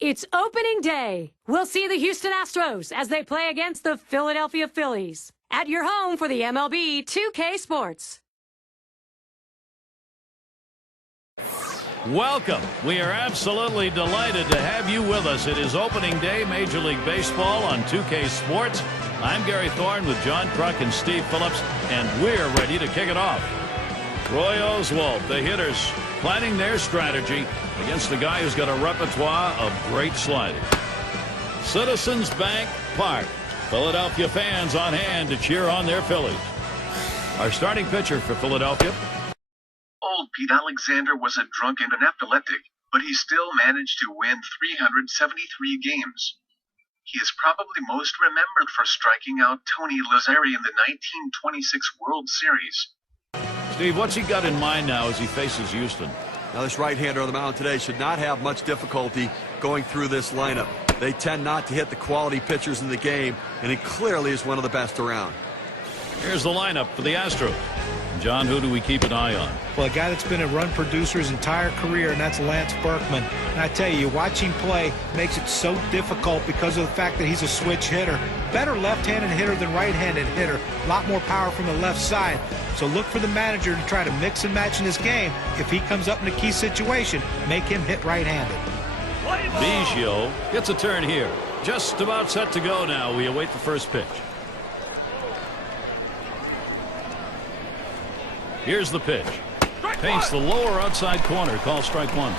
It's opening day. We'll see the Houston Astros as they play against the Philadelphia Phillies at your home for the MLB 2K Sports. Welcome. We are absolutely delighted to have you with us. It is opening day, Major League Baseball on 2K Sports. I'm Gary Thorne with John Kruk and Steve Phillips, and we're ready to kick it off. Roy Oswalt, the hitters, planning their strategy against the guy who's got a repertoire of great sliding. Citizens Bank Park. Philadelphia fans on hand to cheer on their Phillies. Our starting pitcher for Philadelphia. Old Pete Alexander was a drunk and an epileptic, but he still managed to win 373 games. He is probably most remembered for striking out Tony Lazzeri in the 1926 World Series. Steve, what's he got in mind now as he faces Houston? Now, this right-hander on the mound today should not have much difficulty going through this lineup. They tend not to hit the quality pitchers in the game, and he clearly is one of the best around. Here's the lineup for the Astros. John, who do we keep an eye on? Well, a guy that's been a run producer his entire career, and that's Lance Berkman. And I tell you, watching play makes it so difficult because of the fact that he's a switch hitter. Better left-handed hitter than right-handed hitter. A lot more power from the left side. So look for the manager to try to mix and match in this game. If he comes up in a key situation, make him hit right-handed. Biggio gets a turn here. Just about set to go now. We await the first pitch. Here's the pitch. Paints the lower outside corner. Call strike one.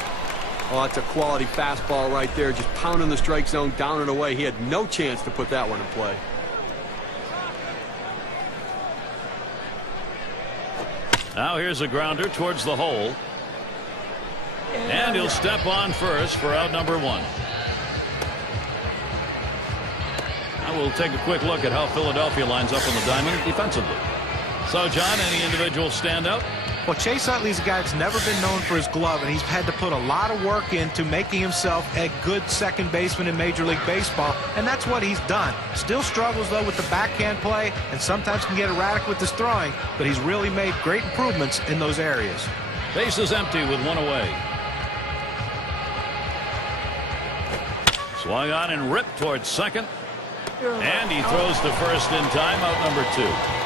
Oh, that's a quality fastball right there. Just pounding the strike zone down and away. He had no chance to put that one in play. Now here's a grounder towards the hole. And he'll step on first for out number one. Now we'll take a quick look at how Philadelphia lines up on the diamond defensively. So, John, any individual standout? Well, Chase Utley's a guy that's never been known for his glove, and he's had to put a lot of work into making himself a good second baseman in Major League Baseball, and that's what he's done. Still struggles, though, with the backhand play, and sometimes can get erratic with his throwing, but he's really made great improvements in those areas. Base is empty with one away. Swung on and ripped towards second. And he throws to first in time, out number two.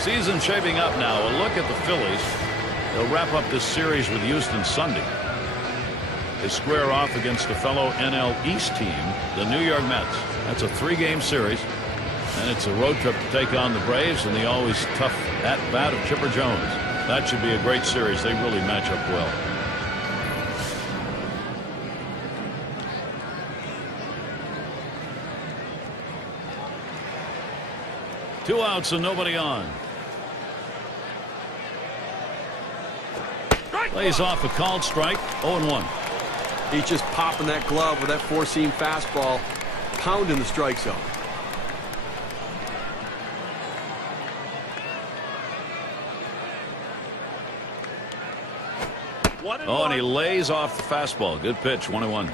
Season shaping up now. A look at the Phillies. They'll wrap up this series with Houston Sunday. They square off against a fellow NL East team, the New York Mets. That's a three-game series, and it's a road trip to take on the Braves and the always tough at-bat of Chipper Jones. That should be a great series. They really match up well. Two outs and nobody on. Lays off a called strike. 0-1. He's just popping that glove with that four-seam fastball, pounding the strike zone. Oh, and he lays off the fastball. Good pitch. 1-1.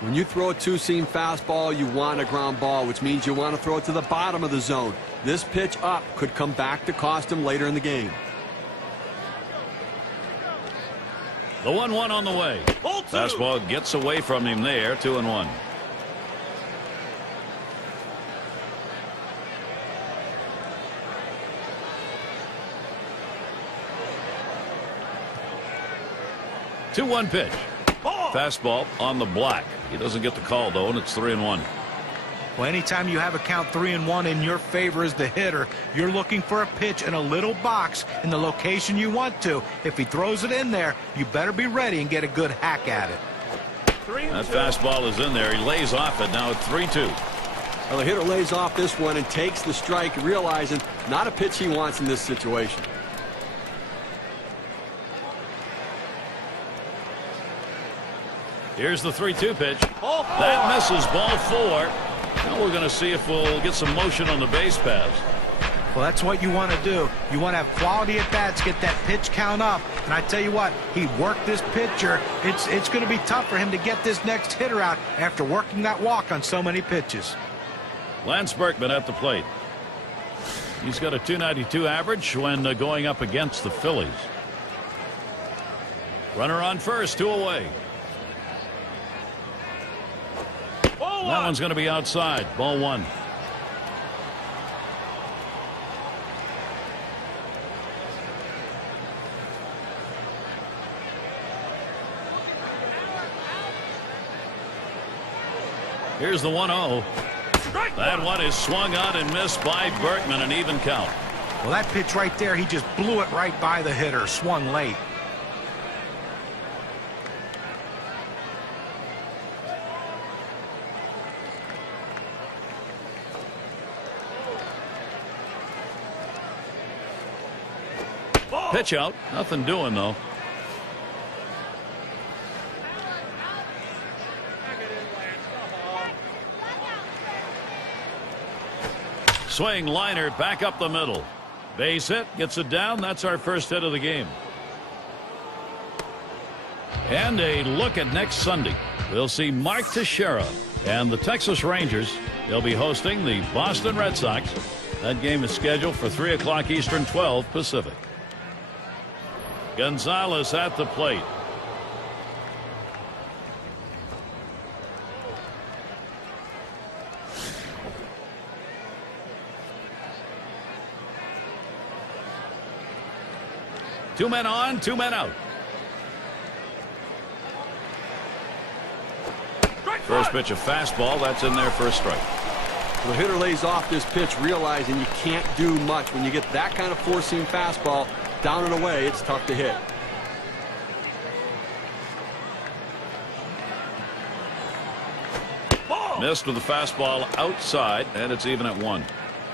When you throw a two-seam fastball, you want a ground ball, which means you want to throw it to the bottom of the zone. This pitch up could come back to cost him later in the game. The 1-1 on the way. Fastball gets away from him there. 2-1. Two-one pitch. Fastball on the block. He doesn't get the call, though, and it's 3-1. Well, anytime you have a count 3-1 in your favor as the hitter, you're looking for a pitch in a little box in the location you want to. If he throws it in there, you better be ready and get a good hack at it. That fastball is in there. He lays off it. Now it's 3-2. Well, the hitter lays off this one and takes the strike, realizing not a pitch he wants in this situation. Here's the 3-2 pitch. That misses, ball four. Now we're going to see if we'll get some motion on the base paths. Well, that's what you want to do. You want to have quality at bats, get that pitch count up. And I tell you what, he worked this pitcher. It's going to be tough for him to get this next hitter out after working that walk on so many pitches. Lance Berkman at the plate. He's got a .292 average when going up against the Phillies. Runner on first, 2 away. That one's going to be outside. Ball 1. Here's the 1-0. That one is swung on and missed by Berkman, an even count. Well, that pitch right there, he just blew it right by the hitter, swung late. Pitch out. Nothing doing, though. Swing liner back up the middle. Base hit. Gets it down. That's our first hit of the game. And a look at next Sunday. We'll see Mark Teixeira and the Texas Rangers. They'll be hosting the Boston Red Sox. That game is scheduled for 3 o'clock Eastern, 12 Pacific. Gonzalez at the plate. Two men on, 2 men out. First pitch, a fastball. That's in there for a strike. The hitter lays off this pitch, realizing you can't do much. When you get that kind of four-seam fastball down and away, it's tough to hit. Missed with the fastball outside, and it's even at 1.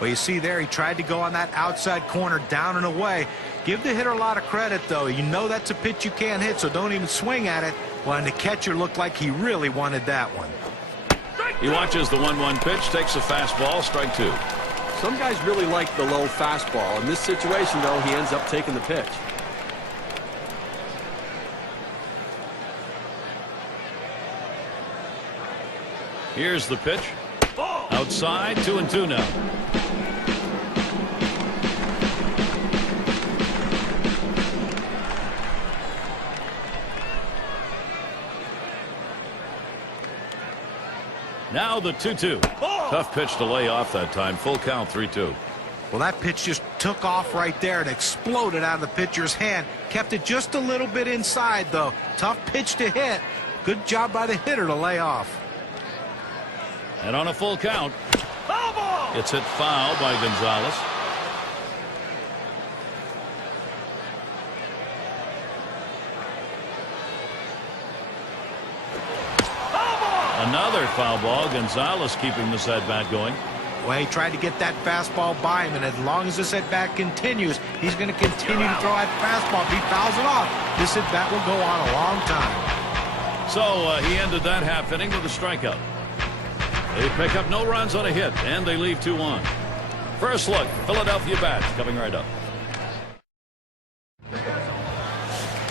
Well, you see there, he tried to go on that outside corner, down and away. Give the hitter a lot of credit, though. You know that's a pitch you can't hit, so don't even swing at it. Well, and the catcher looked like he really wanted that one. He watches the 1-1 pitch, takes a fastball, strike 2. Some guys really like the low fastball. In this situation, though, he ends up taking the pitch. Here's the pitch. Outside, 2-2 now. Now the 2-2. Tough pitch to lay off that time. Full count, 3-2. Well, that pitch just took off right there and exploded out of the pitcher's hand. Kept it just a little bit inside, though. Tough pitch to hit. Good job by the hitter to lay off. And on a full count, it's hit foul by Gonzalez. Another foul ball. Gonzalez keeping this at-bat going. Well, he tried to get that fastball by him, and as long as this at-bat continues, he's going to continue to throw that fastball. If he fouls it off, this at-bat will go on a long time. So he ended that half inning with a strikeout. They pick up no runs on a hit, and they leave 2 on. First look, Philadelphia bats coming right up.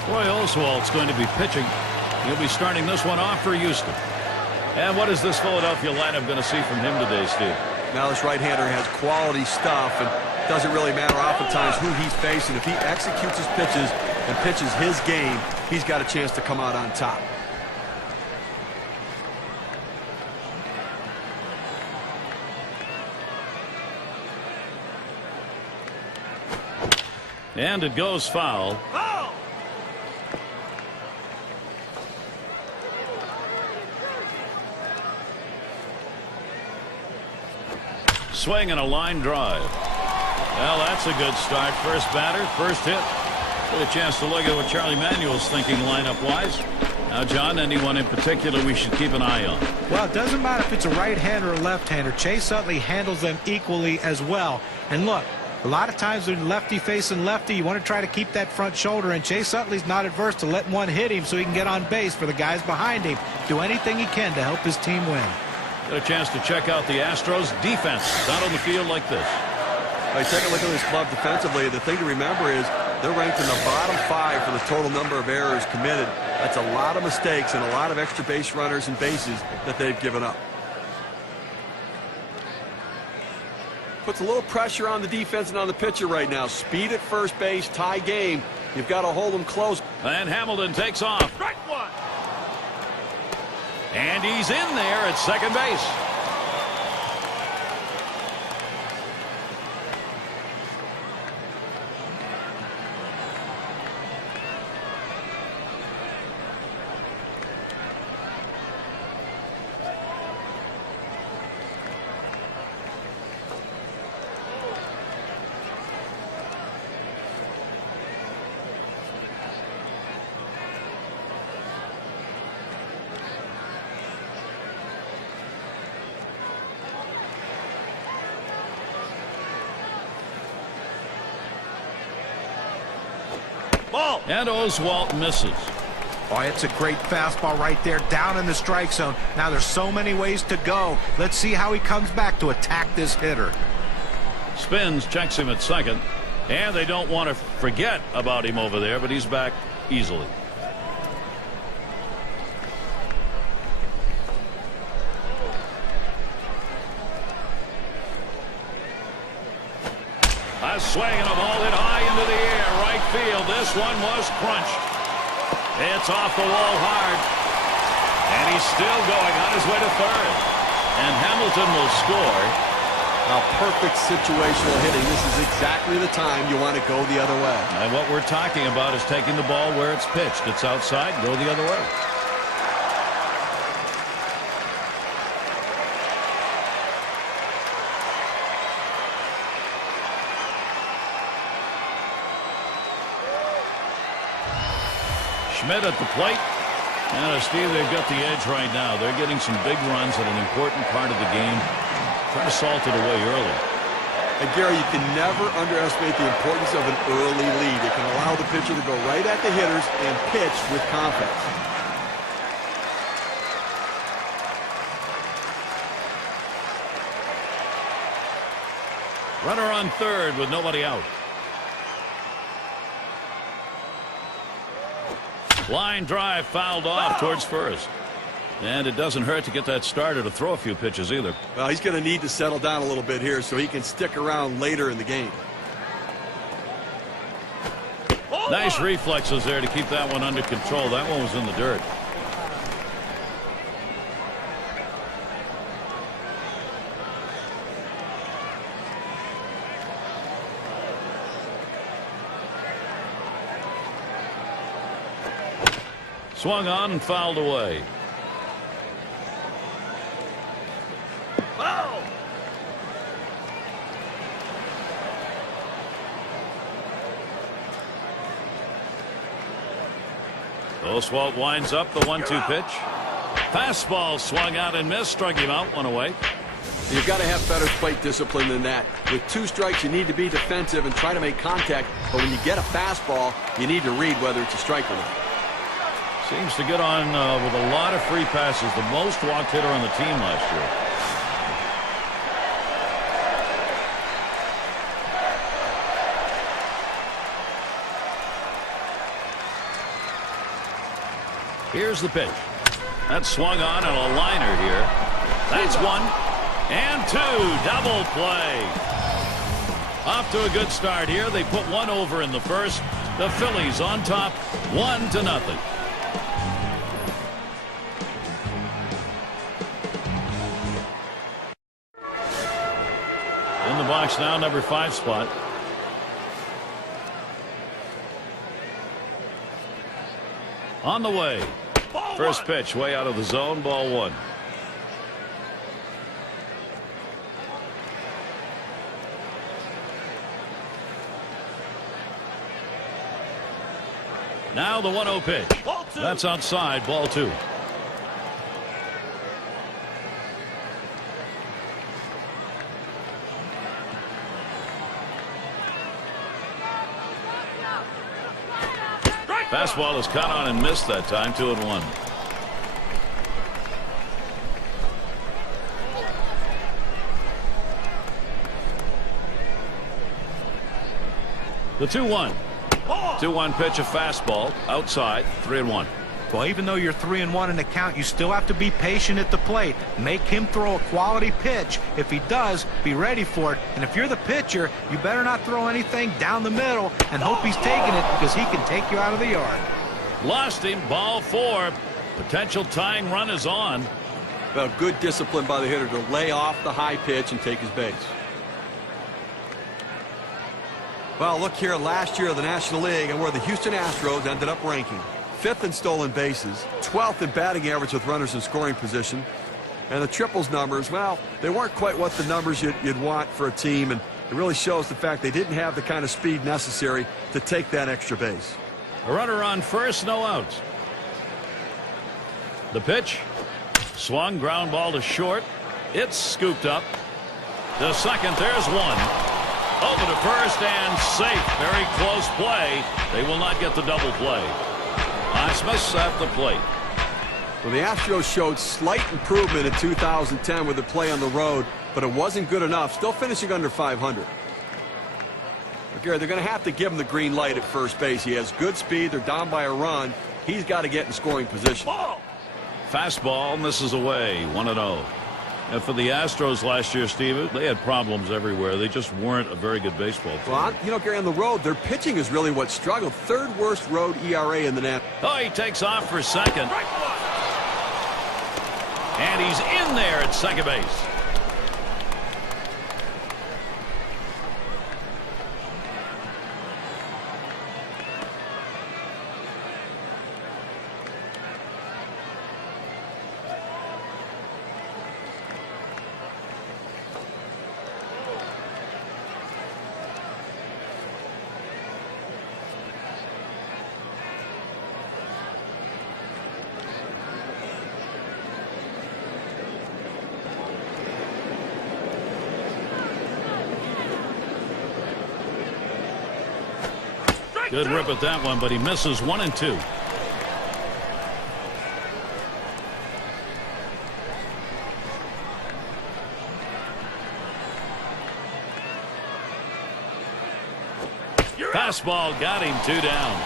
Roy Oswalt's going to be pitching. He'll be starting this one off for Houston. And what is this Philadelphia lineup going to see from him today, Steve? Now this right-hander has quality stuff, and it doesn't really matter oftentimes who he's facing. If he executes his pitches and pitches his game, he's got a chance to come out on top. And it goes foul. Swing and a line drive. Well, that's a good start. First batter, first hit. Get a chance to look at what Charlie Manuel's thinking lineup-wise. Now, John, anyone in particular we should keep an eye on? Well, it doesn't matter if it's a right-hander or left-hander. Chase Utley handles them equally as well. And look, a lot of times when lefty facing lefty, you want to try to keep that front shoulder, and Chase Utley's not adverse to letting one hit him so he can get on base for the guys behind him. Do anything he can to help his team win. Get a chance to check out the Astros defense out on the field like this. Hey, take a look at this club defensively. The thing to remember is they're ranked in the bottom 5 for the total number of errors committed. That's a lot of mistakes and a lot of extra base runners and bases that they've given up. Puts a little pressure on the defense and on the pitcher right now. Speed at first base, tie game. You've got to hold them close. And Hamilton takes off. Strike one. And he's in there at second base. Ball. And Oswalt misses. Oh, it's a great fastball right there, down in the strike zone. Now there's so many ways to go. Let's see how he comes back to attack this hitter. Spins, checks him at second. And they don't want to forget about him over there, but he's back easily. A swing and a ball hit high into the air, right field. This one was crunched. It's off the wall hard. And he's still going on his way to third. And Hamilton will score. Now, perfect situational hitting. This is exactly the time you want to go the other way. And what we're talking about is taking the ball where it's pitched. It's outside, go the other way. Schmidt at the plate. And Steve, they've got the edge right now. They're getting some big runs at an important part of the game. Try to salt it away early. And Gary, you can never underestimate the importance of an early lead. It can allow the pitcher to go right at the hitters and pitch with confidence. Runner on third with nobody out. Line drive fouled off towards first. And it doesn't hurt to get that starter to throw a few pitches either. Well, he's going to need to settle down a little bit here so he can stick around later in the game. Nice reflexes there to keep that one under control. That one was in the dirt. Swung on and fouled away. Foul! Oswalt winds up the 1-2 pitch. Fastball swung out and missed. Struck him out, one away. You've got to have better plate discipline than that. With 2 strikes, you need to be defensive and try to make contact. But when you get a fastball, you need to read whether it's a strike or not. Seems to get on with a lot of free passes. The most walked hitter on the team last year. Here's the pitch. That swung on a liner here. That's 1 and 2. Double play. Off to a good start here. They put 1 over in the first. The Phillies on top, 1-0. In the box now, number 5 spot. On the way. First pitch way out of the zone, ball 1. Now the 1-0 pitch. That's outside, ball 2. Fastball is caught on and missed that time. 2-1. The 2-1. 2-1 pitch, a fastball outside. 3-1. Well, even though you're 3-1 in the count, you still have to be patient at the plate. Make him throw a quality pitch. If he does, be ready for it. And if you're the pitcher, you better not throw anything down the middle and hope he's taking it, because he can take you out of the yard. Lost him, ball 4. Potential tying run is on. Well, good discipline by the hitter to lay off the high pitch and take his base. Well, look here, last year of the National League and where the Houston Astros ended up ranking. 5th in stolen bases, 12th in batting average with runners in scoring position. And the triples numbers, well, they weren't quite what the numbers you'd want for a team, and it really shows the fact they didn't have the kind of speed necessary to take that extra base. A runner on first, no outs. The pitch. Swung, ground ball to short. It's scooped up. The second, there's one. Over to first and safe. Very close play. They will not get the double play. Osmus at the plate. Well, the Astros showed slight improvement in 2010 with the play on the road, but it wasn't good enough. Still finishing under 500. But Gary, they're going to have to give him the green light at first base. He has good speed. They're down by a run. He's got to get in scoring position. Fastball misses away. 1-0. And for the Astros last year, Steve, they had problems everywhere. They just weren't a very good baseball team. Well, you know, Gary, on the road, their pitching is really what struggled. 3rd worst road ERA in the net. Oh, he takes off for second. And he's in there at second base. Good rip at that one, but he misses 1 and 2. Fastball got him, 2 down.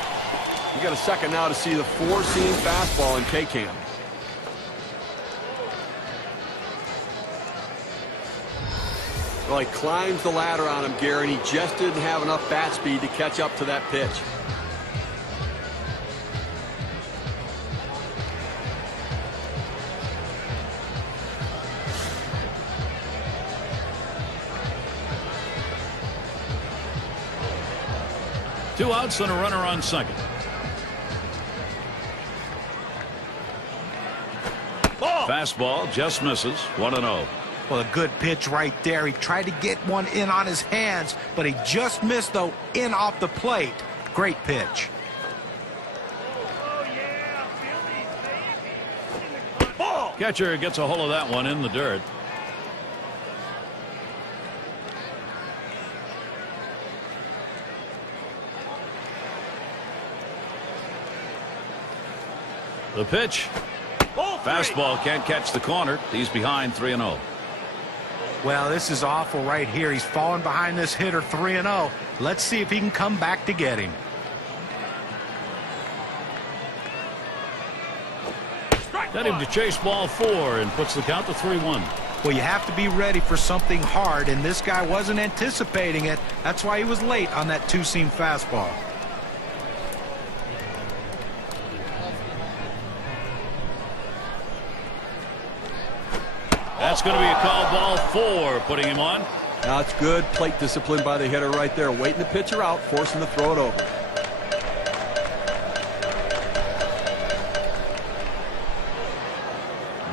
You got a second now to see the 4-seam fastball in K-Cam. Well, he climbs the ladder on him, Gary, and he just didn't have enough bat speed to catch up to that pitch. Two outs and a runner on second. Fastball just misses. 1-0. Well, a good pitch right there. He tried to get one in on his hands, but he just missed, though, in off the plate. Great pitch. Catcher gets a hold of that one in the dirt. The pitch. Fastball can't catch the corner. He's behind 3-0. Well, this is awful right here. He's falling behind this hitter 3-0. Let's see if he can come back to get him. Got him to chase ball 4 and puts the count to 3-1. Well, you have to be ready for something hard, and this guy wasn't anticipating it. That's why he was late on that 2-seam fastball. That's going to be a call, ball 4, putting him on. That's good plate discipline by the hitter right there, waiting the pitcher out, forcing to throw it over.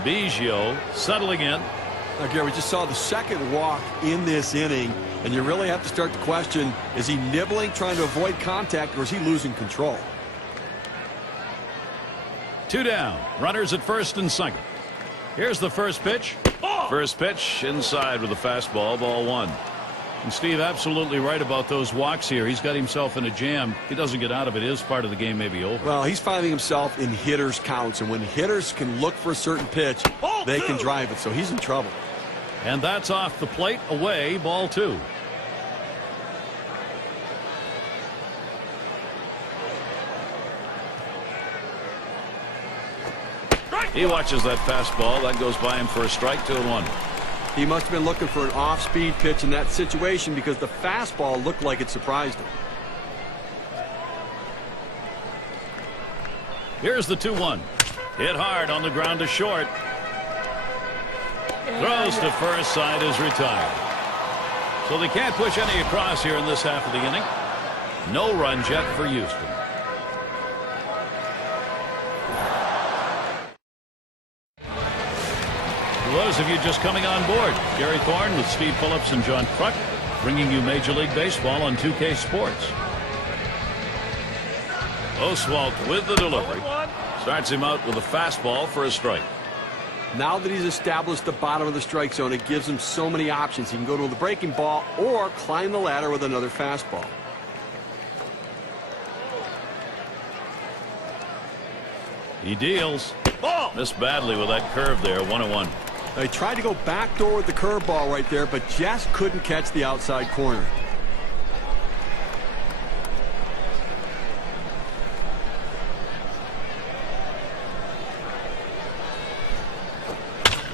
Biggio settling in. Now, Gary, we just saw the second walk in this inning, and you really have to start to question, is he nibbling, trying to avoid contact, or is he losing control? 2 down. Runners at first and second. Here's the first pitch. First pitch inside with a fastball, ball 1. And Steve, absolutely right about those walks here. He's got himself in a jam. He doesn't get out of it. His part of the game may be over. Well, he's finding himself in hitters' counts, and when hitters can look for a certain pitch, they can drive it, so he's in trouble. And that's off the plate, away, ball 2. He watches that fastball. That goes by him for a strike, 2-1. He must have been looking for an off-speed pitch in that situation because the fastball looked like it surprised him. Here's the 2-1. Hit hard on the ground to short. Throws to first, side is retired. So they can't push any across here in this half of the inning. No runs yet for Houston. For those of you just coming on board, Gary Thorne with Steve Phillips and John Kruk bringing you Major League Baseball on 2K Sports. Oswalt with the delivery. Starts him out with a fastball for a strike. Now that he's established the bottom of the strike zone, it gives him so many options. He can go to the breaking ball or climb the ladder with another fastball. He deals. Missed badly with that curve there, 1-1. He tried to go backdoor with the curveball right there, but just couldn't catch the outside corner.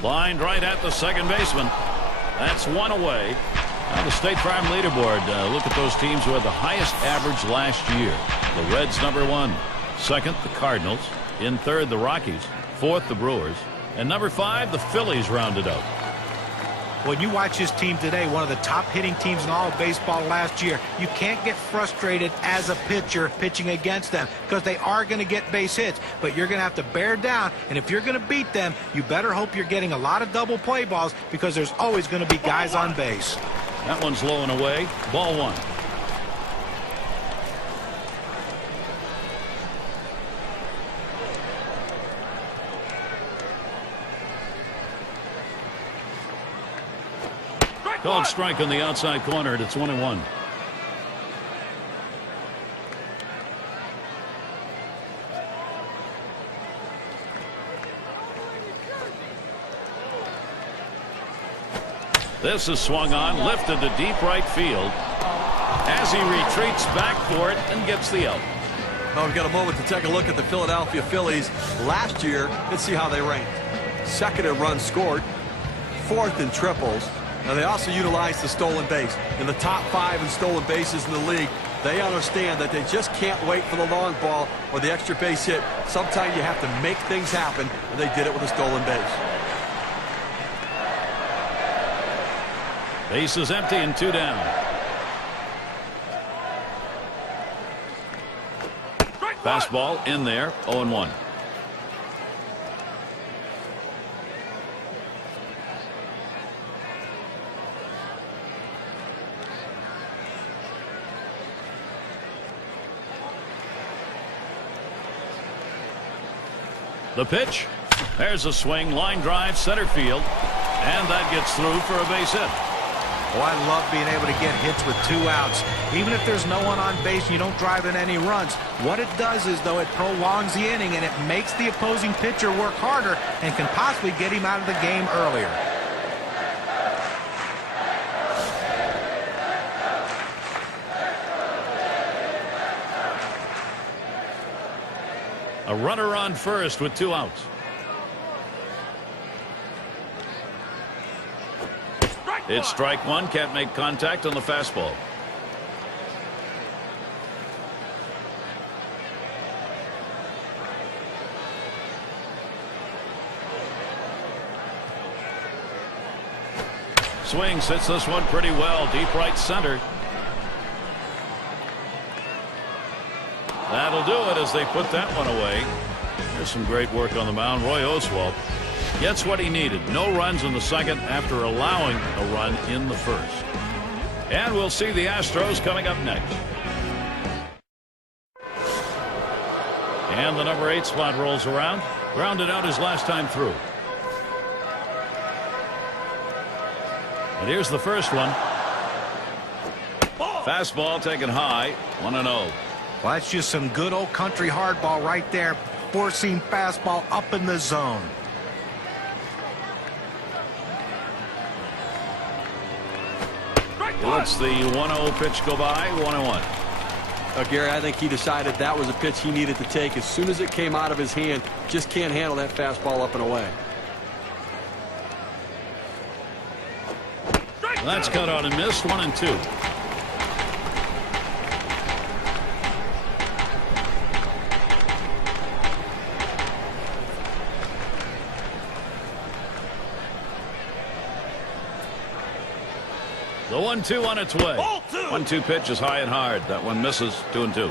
Lined right at the second baseman. That's one away. On the State Farm leaderboard, look at those teams who had the highest average last year. The Reds, number 1. Second, the Cardinals. In third, the Rockies. Fourth, the Brewers. And number 5, the Phillies rounded out. When you watch his team today, one of the top hitting teams in all of baseball last year, you can't get frustrated as a pitcher pitching against them because they are going to get base hits, but you're going to have to bear down, and if you're going to beat them, you better hope you're getting a lot of double play balls because there's always going to be guys on base. That one's low and away. Ball 1. Called strike on the outside corner. It's 1-1. This is swung on, lifted to deep right field as he retreats back for it and gets the out. Well, we've got a moment to take a look at the Philadelphia Phillies. Last year, let's see how they ranked. Second in runs scored, fourth in triples. Now, they also utilized the stolen base. In the top 5 in stolen bases in the league, they understand that they just can't wait for the long ball or the extra base hit. Sometimes you have to make things happen, and they did it with a stolen base. Base is empty and 2 down. Fastball in there, 0-1. The pitch. There's a swing, line drive, center field, and that gets through for a base hit. Oh, I love being able to get hits with 2 outs. Even if there's no one on base and you don't drive in any runs, what it does is, though, it prolongs the inning and it makes the opposing pitcher work harder and can possibly get him out of the game earlier. A runner on first with 2 outs. It's strike 1. Can't make contact on the fastball. Swing sits this one pretty well. Deep right center. That'll do it as they put that one away. There's some great work on the mound. Roy Oswalt gets what he needed. No runs in the second after allowing a run in the first. And we'll see the Astros coming up next. And the number 8 spot rolls around. Grounded out his last time through. And here's the first one. Fastball taken high. 1-0. Well, that's just some good old country hardball right there. Four-seam fastball up in the zone. Let's the 1-0 pitch go by. 1-1. Gary, I think he decided that was a pitch he needed to take as soon as it came out of his hand. Just can't handle that fastball up and away. That's cut on and missed. 1-2. The 1-2 on its way. 1-2 pitch is high and hard. That one misses. 2-2.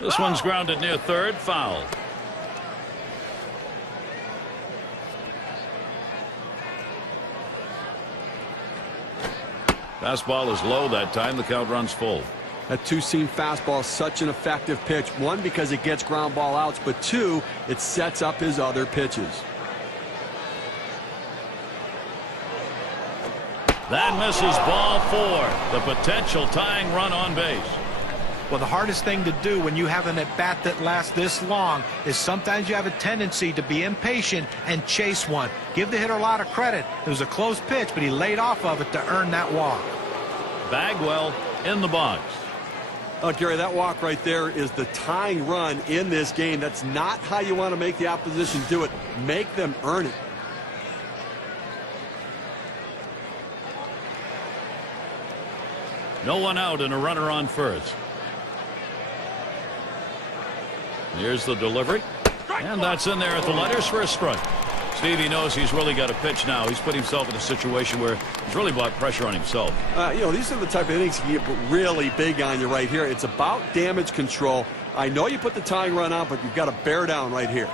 This one's grounded near third. Foul. Fastball is low that time. The count runs full. That two-seam fastball is such an effective pitch. One, because it gets ground ball outs, but two, it sets up his other pitches. That misses. Ball 4. The potential tying run on base. Well, the hardest thing to do when you have an at-bat that lasts this long is sometimes you have a tendency to be impatient and chase one. Give the hitter a lot of credit. It was a close pitch, but he laid off of it to earn that walk. Bagwell in the box. Gary, that walk right there is the tying run in this game. That's not how you want to make the opposition do it. Make them earn it. No one out and a runner on first. Here's the delivery. And that's in there at the letters for a strike. Stevie knows he's really got a pitch now. He's put himself in a situation where he's really brought pressure on himself. You know, these are the type of innings you get really big on you right here. It's about damage control. I know you put the tying run on, but you've got to bear down right here.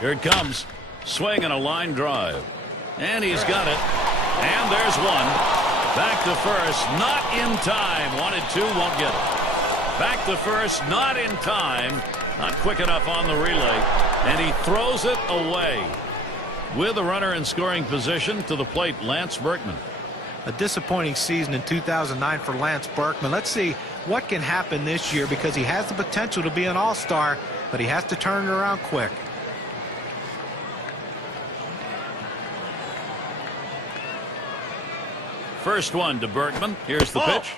Here it comes. Swing and a line drive. And he's got it. And there's one. Back to first. Not in time. 1-2. Won't get it. Back to first. Not in time. Not quick enough on the relay. And he throws it away. With a runner in scoring position to the plate, Lance Berkman. A disappointing season in 2009 for Lance Berkman. Let's see what can happen this year, because he has the potential to be an all-star, but he has to turn it around quick. First one to Berkman. Here's the pitch.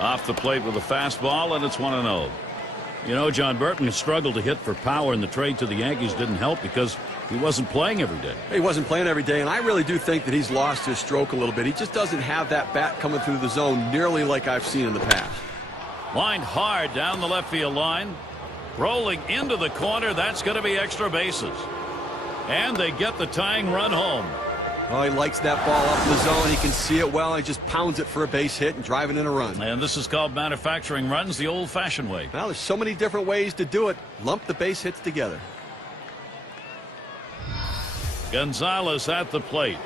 Off the plate with a fastball, and it's 1-0. You know, John Berkman struggled to hit for power, and the trade to the Yankees didn't help because he wasn't playing every day. He wasn't playing every day, and I really do think that he's lost his stroke a little bit. He just doesn't have that bat coming through the zone nearly like I've seen in the past. Lined hard down the left field line. Rolling into the corner. That's going to be extra bases. And they get the tying run home. Oh, he likes that ball up in the zone. He can see it well. He just pounds it for a base hit and driving in a run. And this is called manufacturing runs the old-fashioned way. Well, there's so many different ways to do it. Lump the base hits together. Gonzalez at the plate.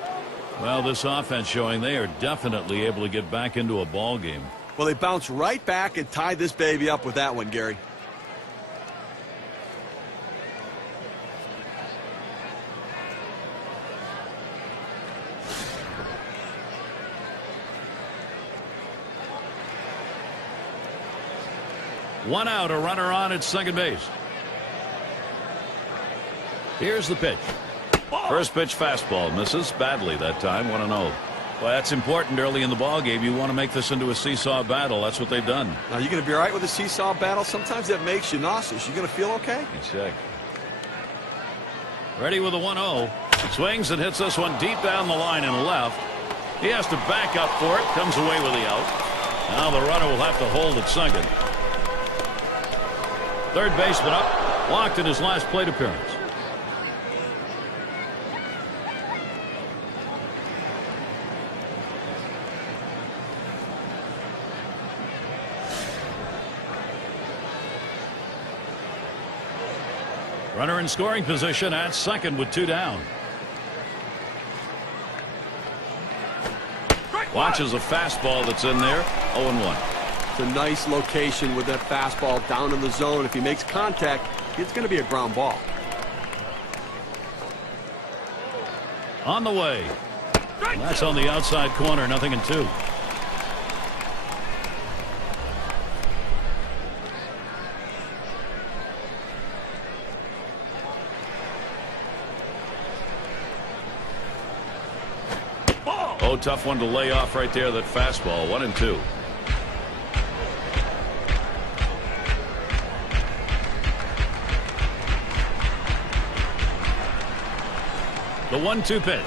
Well, this offense showing they are definitely able to get back into a ball game. Well, they bounce right back and tie this baby up with that one, Gary. One out, a runner on at second base. Here's the pitch. First pitch fastball misses badly that time. 1-0. Well, that's important early in the ball game. You want to make this into a seesaw battle. That's what they've done. Now, you're going to be all right with a seesaw battle. Sometimes that makes you nauseous. You're going to feel okay? Check. Ready with a 1-0. Swings and hits this one deep down the line and left. He has to back up for it. Comes away with the out. Now the runner will have to hold at second. Third baseman up. Walked in his last plate appearance. Runner in scoring position at second with two down. Watches a fastball that's in there. 0-1. It's a nice location with that fastball down in the zone. If he makes contact, it's going to be a ground ball. On the way. That's on the outside corner. 0-2. Oh, tough one to lay off right there, that fastball. 1-2. The 1-2 pitch.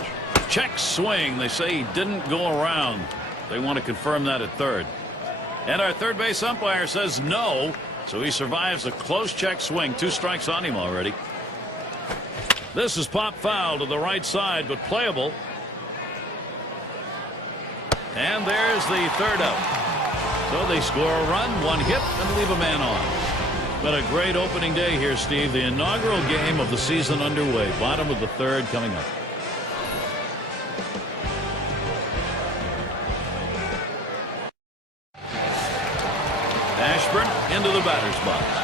Check swing. They say he didn't go around. They want to confirm that at third. And our third base umpire says no. So he survives a close check swing. 2 strikes on him already. This is pop foul to the right side, but playable. And there's the third out. So they score a run, 1 hit, and leave a man on. But a great opening day here, Steve. The inaugural game of the season underway. Bottom of the third coming up. Ashburn into the batter's box.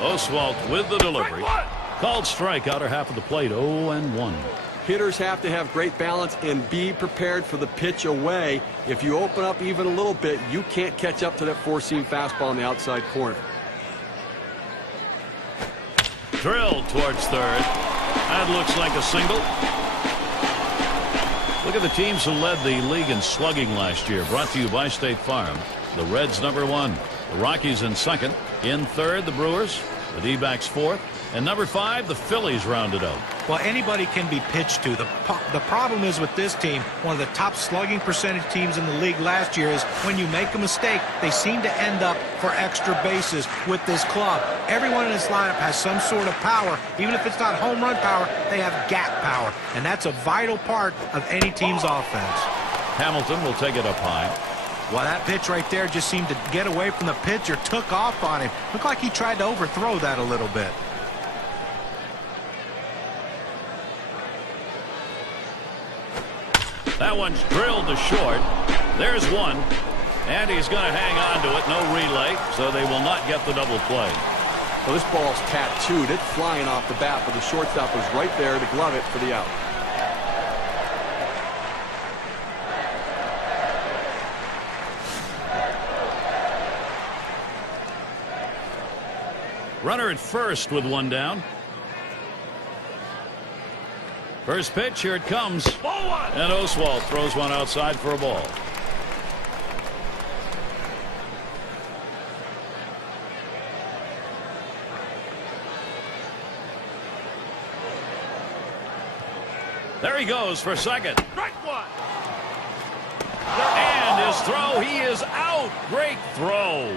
Oswalt with the delivery. Called strike, outer half of the plate. 0-1. Hitters have to have great balance and be prepared for the pitch away. If you open up even a little bit, you can't catch up to that four-seam fastball in the outside corner. Drilled towards third. That looks like a single. Look at the teams who led the league in slugging last year. Brought to you by State Farm. The Reds #1. The Rockies in second. In third, the Brewers. The D-backs fourth. And #5, the Phillies rounded out. Well, anybody can be pitched to. The problem is with this team, one of the top slugging percentage teams in the league last year, is when you make a mistake, they seem to end up for extra bases with this club. Everyone in this lineup has some sort of power. Even if it's not home run power, they have gap power. And that's a vital part of any team's offense. Hamilton will take it up high. Well, that pitch right there just seemed to get away from the pitcher, took off on him. Looked like he tried to overthrow that a little bit. That one's drilled to short. There's one. And he's going to hang on to it. No relay, so they will not get the double play. Well, this ball's tattooed. It's flying off the bat, but the shortstop was right there to glove it for the out. Runner at first with one down. First pitch, here it comes. And Oswalt throws one outside for a ball. There he goes for second. And his throw, he is out. Great throw.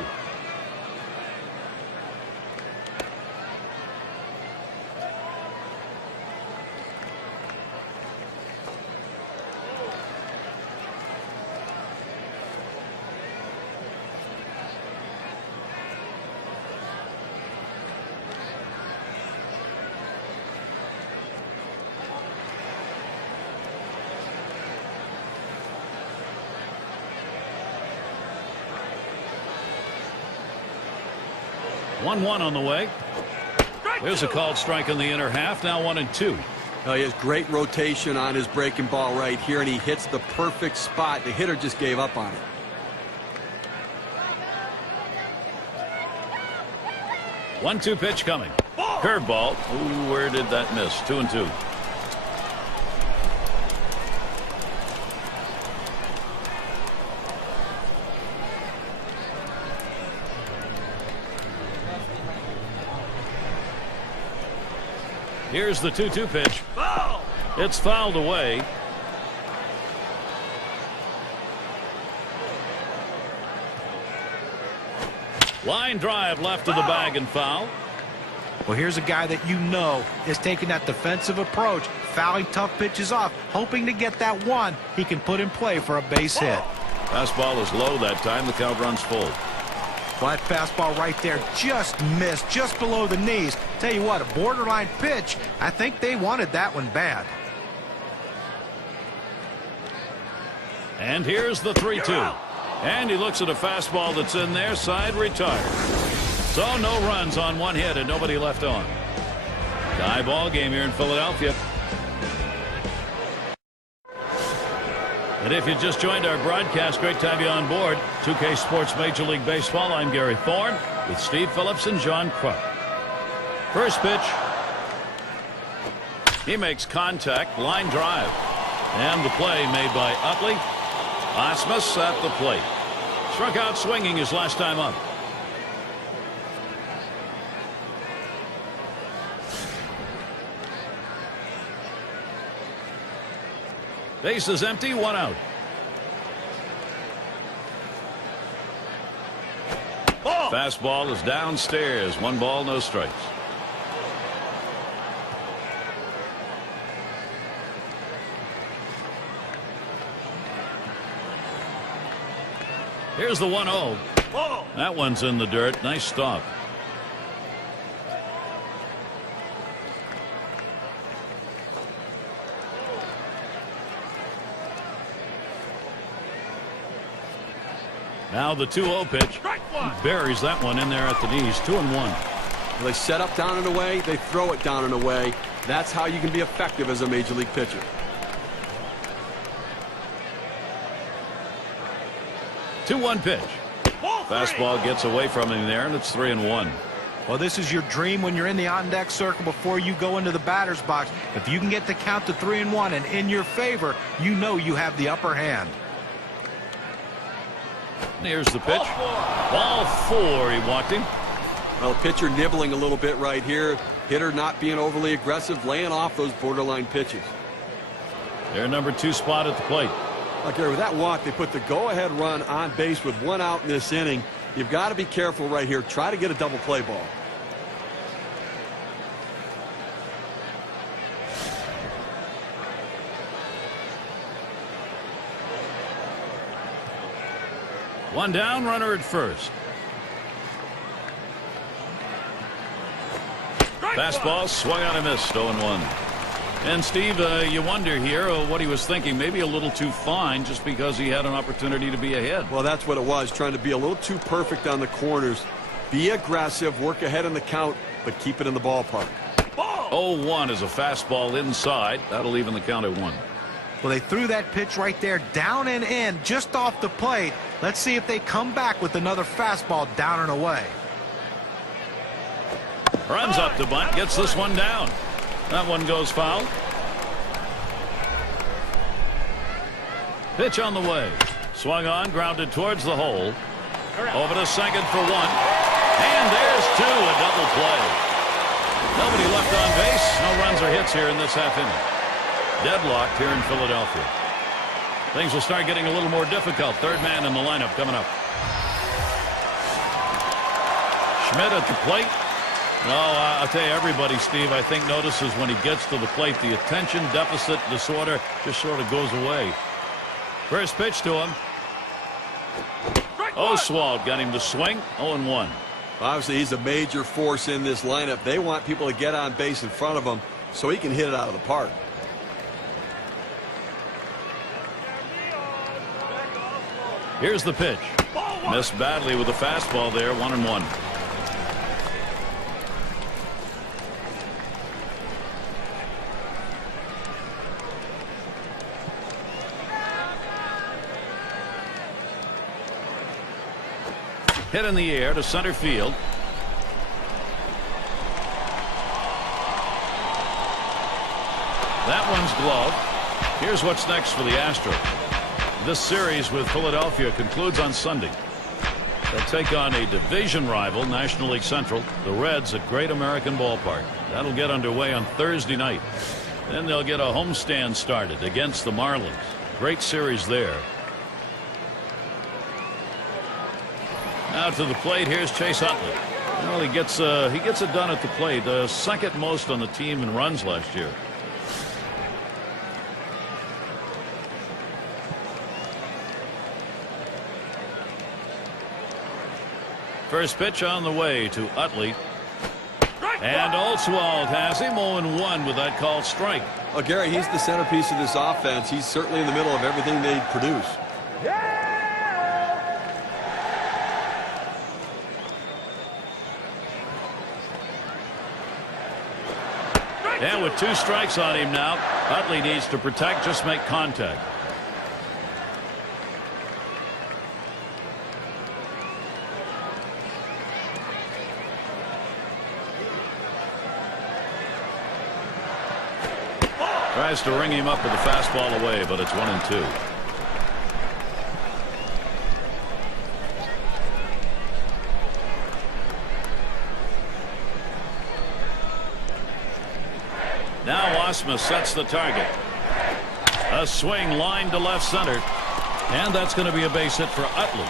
One on the way. There's a called strike in the inner half. Now 1-2. He has great rotation on his breaking ball right here, and he hits the perfect spot. The hitter just gave up on it. One-two pitch coming. Curveball. Ooh, where did that miss? 2-2. Here's the 2-2 pitch. It's fouled away. Line drive left of the bag and foul. Well, here's a guy that you know is taking that defensive approach, fouling tough pitches off, hoping to get that one he can put in play for a base hit. Fastball is low that time. The count runs full. Well, that fastball right there just missed, just below the knees. Tell you what, a borderline pitch. I think they wanted that one bad. And here's the 3-2. And he looks at a fastball that's in there. Side retired. So no runs on one hit and nobody left on. Tie ball game here in Philadelphia. And if you just joined our broadcast, great to have you on board. 2K Sports Major League Baseball. I'm Gary Thorne with Steve Phillips and John Kruk. First pitch. He makes contact, line drive. And the play made by Utley. Osmus at the plate. Struck out swinging his last time up. Base is empty, 1 out. Fastball is downstairs. 1 ball, no strikes. Here's the 1-0. That one's in the dirt. Nice stop. Now the 2-0 pitch. Buries that one in there at the knees. 2-1. Well, they set up down and away. They throw it down and away. That's how you can be effective as a major league pitcher. Two-one pitch. Fastball gets away from him there, and it's 3-1. Well, this is your dream when you're in the on-deck circle before you go into the batter's box. If you can get the count to 3-1 and in your favor, you know you have the upper hand. Here's the pitch. Ball 4. He walked him. Well, pitcher nibbling a little bit right here. Hitter not being overly aggressive, laying off those borderline pitches. Their number 2 spot at the plate. Okay, with that walk, they put the go-ahead run on base with 1 out in this inning. You've got to be careful right here. Try to get a double play ball. One down, runner at first. Fastball swung on and missed. 0-1. And Steve, you wonder here what he was thinking. Maybe a little too fine just because he had an opportunity to be ahead. Well, that's what it was. Trying to be a little too perfect on the corners. Be aggressive, work ahead in the count, but keep it in the ballpark. 0-1 is a fastball inside. That'll even the count at 1. Well, they threw that pitch right there down and in just off the plate. Let's see if they come back with another fastball down and away. Runs up to bunt, gets this one down. That one goes foul. Pitch on the way. Swung on, grounded towards the hole. Over to second for 1. And there's 2, a double play. Nobody left on base. No runs or hits here in this half inning. Deadlocked here in Philadelphia. Things will start getting a little more difficult. Third man in the lineup coming up. Schmidt at the plate. No, I'll tell you, everybody, Steve, I think notices when he gets to the plate, the attention deficit disorder just sort of goes away. First pitch to him. Oswald got him to swing. 0-1. Obviously, he's a major force in this lineup. They want people to get on base in front of him so he can hit it out of the park. Here's the pitch. Missed badly with the fastball there. 1-1. Hit in the air to center field. That one's gloved. Here's what's next for the Astros. This series with Philadelphia concludes on Sunday. They'll take on a division rival, National League Central, the Reds at Great American Ballpark. That'll get underway on Thursday night. Then they'll get a homestand started against the Marlins. Great series there. Now to the plate. Here's Chase Utley. Well, he gets it done at the plate. Second most on the team in runs last year. First pitch on the way to Utley. And Oswald has him 0-1 with that called strike. Well, Gary, he's the centerpiece of this offense. He's certainly in the middle of everything they produce. And with 2 strikes on him now, Utley needs to protect, just make contact. Tries to ring him up with the fastball away, but it's 1-2. Now Osma sets the target. A swing line to left center. And that's going to be a base hit for Utley.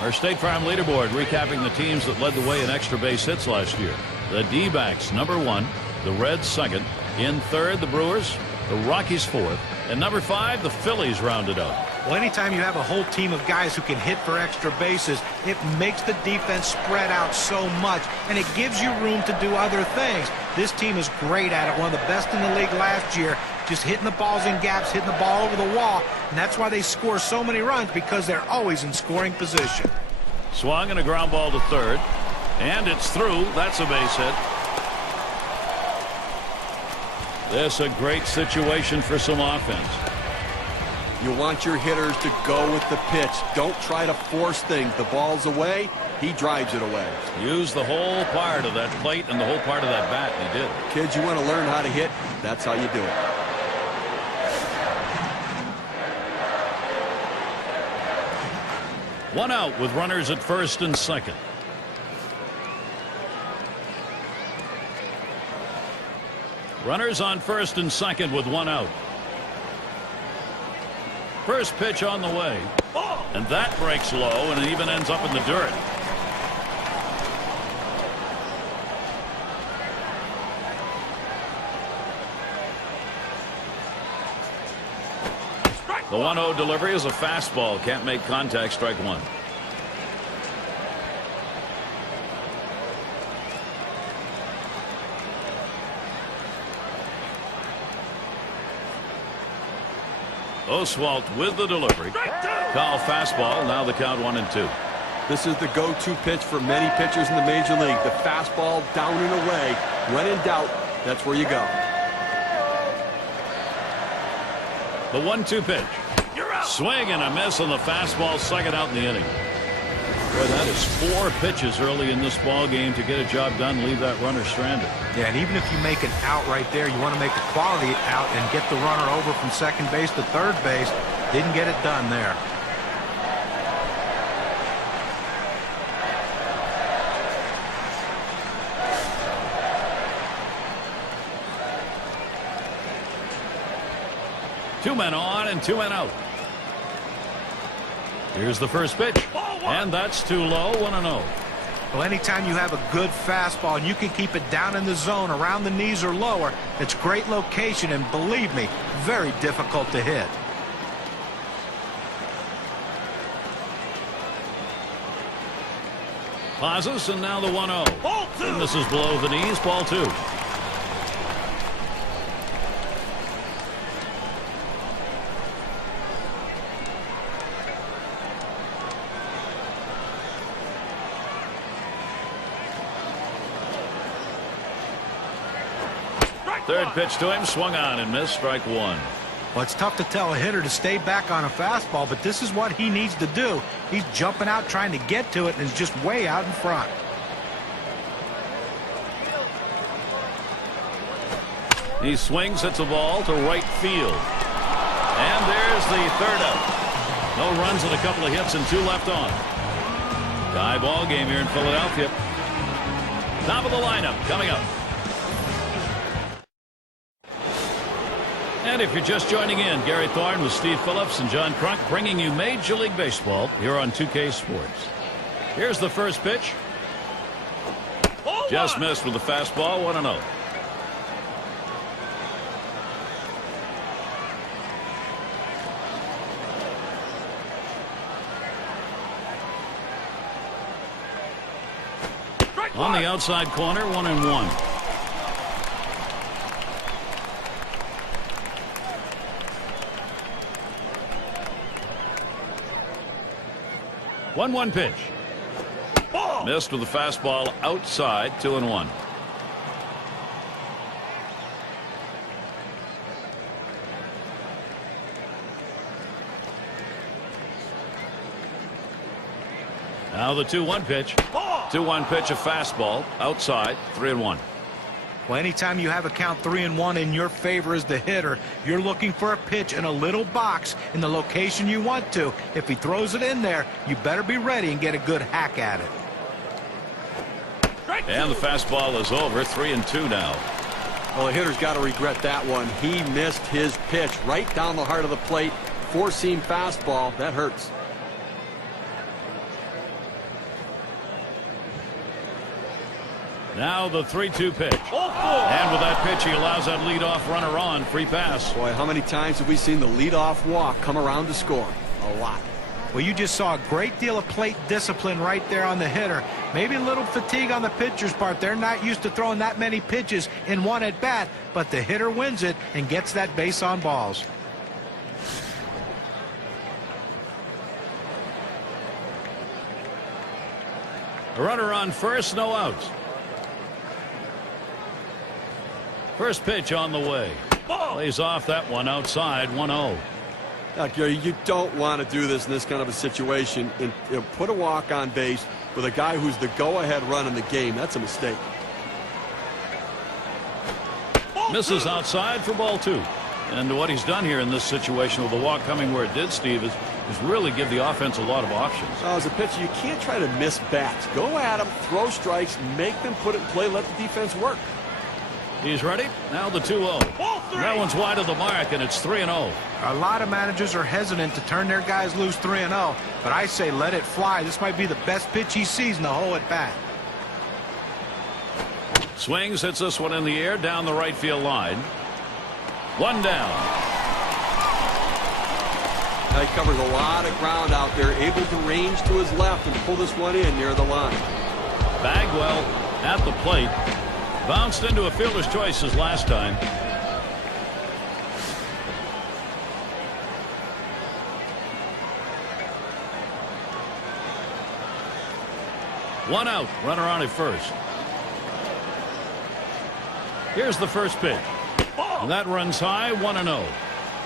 Our State Farm leaderboard recapping the teams that led the way in extra base hits last year. The D-backs #1, the Reds second, in third the Brewers, the Rockies fourth, and #5 the Phillies rounded out. Well, anytime you have a whole team of guys who can hit for extra bases, it makes the defense spread out so much, and it gives you room to do other things. This team is great at it, one of the best in the league last year, just hitting the balls in gaps, hitting the ball over the wall, and that's why they score so many runs, because they're always in scoring position. Swung and a ground ball to third, and it's through. That's a base hit. This a great situation for some offense. You want your hitters to go with the pitch. Don't try to force things. The ball's away, he drives it away. Use the whole part of that plate and the whole part of that bat, and he did. Kids, you want to learn how to hit? That's how you do it. One out with runners at first and second. Runners on first and second with one out. First pitch on the way. And that breaks low and it even ends up in the dirt. The 1-0 delivery is a fastball. Can't make contact. Strike one. Oswalt with the delivery. Foul fastball. Now the count 1-2. This is the go-to pitch for many pitchers in the major league. The fastball down and away. When in doubt, that's where you go. The 1-2 pitch. Swing and a miss on the fastball, second out in the inning. Boy, that is 4 pitches early in this ball game to get a job done, leave that runner stranded. Yeah, and even if you make an out right there, you want to make a quality out and get the runner over from second base to third base. Didn't get it done there. Two men on and 2 men out. Here's the first pitch. And that's too low. 1-0. Well, anytime you have a good fastball and you can keep it down in the zone around the knees or lower, it's great location and, believe me, very difficult to hit. Pauses and now the 1-0. And this is below the knees. Ball 2. Third pitch to him, swung on and missed. Strike one. Well, it's tough to tell a hitter to stay back on a fastball, but this is what he needs to do. He's jumping out trying to get to it and is just way out in front. He swings, hits a ball to right field. And there's the third out. No runs and a couple of hits and 2 left on. Tie ball game here in Philadelphia. Top of the lineup coming up. And if you're just joining in, Gary Thorne with Steve Phillips and John Crunk bringing you Major League Baseball here on 2K Sports. Here's the first pitch. Just missed with the fastball. 1-0. On the outside corner, 1-1. 1-1 pitch. Missed with the fastball outside. 2-1. Now the 2-1 pitch. 2-1 pitch, a fastball outside. 3-1. Well, anytime you have a count 3-1 in your favor as the hitter, you're looking for a pitch in a little box in the location you want to. If he throws it in there, you better be ready and get a good hack at it. And the fastball is over. 3-2 now. Well, the hitter's got to regret that one. He missed his pitch right down the heart of the plate. Four-seam fastball. That hurts. Now the 3-2 pitch. And with that pitch, he allows that leadoff runner on. Free pass. Boy, how many times have we seen the leadoff walk come around to score? A lot. Well, you just saw a great deal of plate discipline right there on the hitter. Maybe a little fatigue on the pitcher's part. They're not used to throwing that many pitches in one at bat, but the hitter wins it and gets that base on balls. A runner on first, no outs. First pitch on the way. Lays off that one outside. 1-0. Now, Gary, you don't want to do this in this kind of a situation and put a walk on base with a guy who's the go-ahead run in the game. That's a mistake. Misses outside for ball 2. And what he's done here in this situation with the walk coming where it did, Steve, is really give the offense a lot of options. As a pitcher, you can't try to miss bats. Go at them, throw strikes, make them put it in play, let the defense work. He's ready. Now the 2-0. That one's wide of the mark, and it's 3-0. A lot of managers are hesitant to turn their guys loose 3-0, but I say let it fly. This might be the best pitch he sees in the whole at bat. Swings, hits this one in the air down the right field line. One down. He covers a lot of ground out there, able to range to his left and pull this one in near the line. Bagwell at the plate. Bounced into a fielder's choice as last time. One out. Runner on at first. Here's the first pitch. And that runs high. 1-0.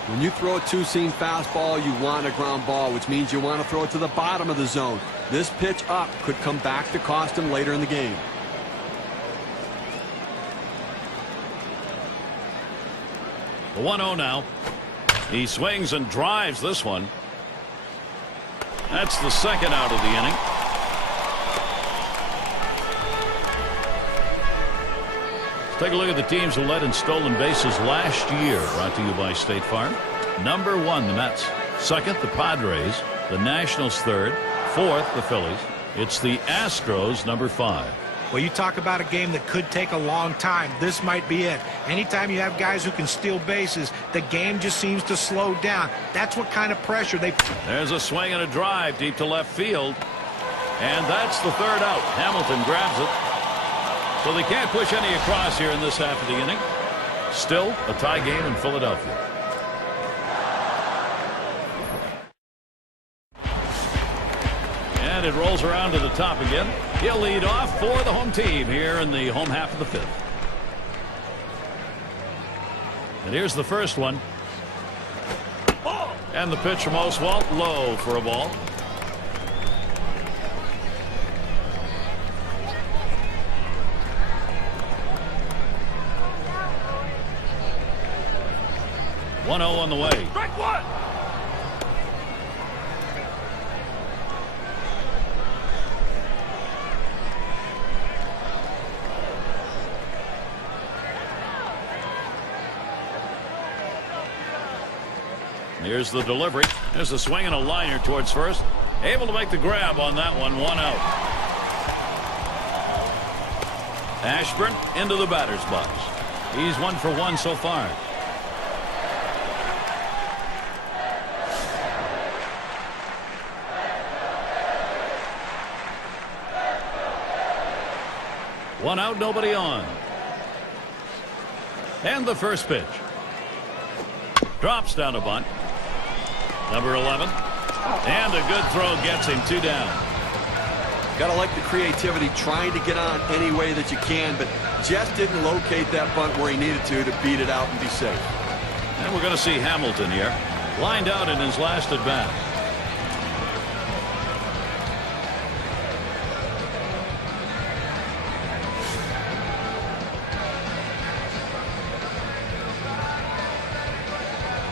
When you throw a two-seam fastball, you want a ground ball, which means you want to throw it to the bottom of the zone. This pitch up could come back to cost him later in the game. The 1-0 now. He swings and drives this one. That's the second out of the inning. Let's take a look at the teams who led in stolen bases last year. Brought to you by State Farm. Number 1, the Mets. Second, the Padres. The Nationals third. Fourth, the Phillies. It's the Astros, number 5. Well, you talk about a game that could take a long time. This might be it. Anytime you have guys who can steal bases, the game just seems to slow down. That's what kind of pressure they put. There's a swing and a drive deep to left field. And that's the third out. Hamilton grabs it. So they can't push any across here in this half of the inning. Still a tie game in Philadelphia. And it rolls around to the top again. He'll lead off for the home team here in the home half of the 5th. And here's the first one. And the pitch from Oswalt, low for a ball. One 0 on the way. Strike one. Here's the delivery. There's a swing and a liner towards first. Able to make the grab on that one. 1 out. Ashburn into the batter's box. He's 1 for 1 so far. One out, nobody on. And the first pitch. Drops down a bunt. Number 11. And a good throw gets him 2 down. Gotta like the creativity, trying to get on any way that you can, but just didn't locate that bunt where he needed to beat it out and be safe. And we're going to see Hamilton here. Lined out in his last at bat.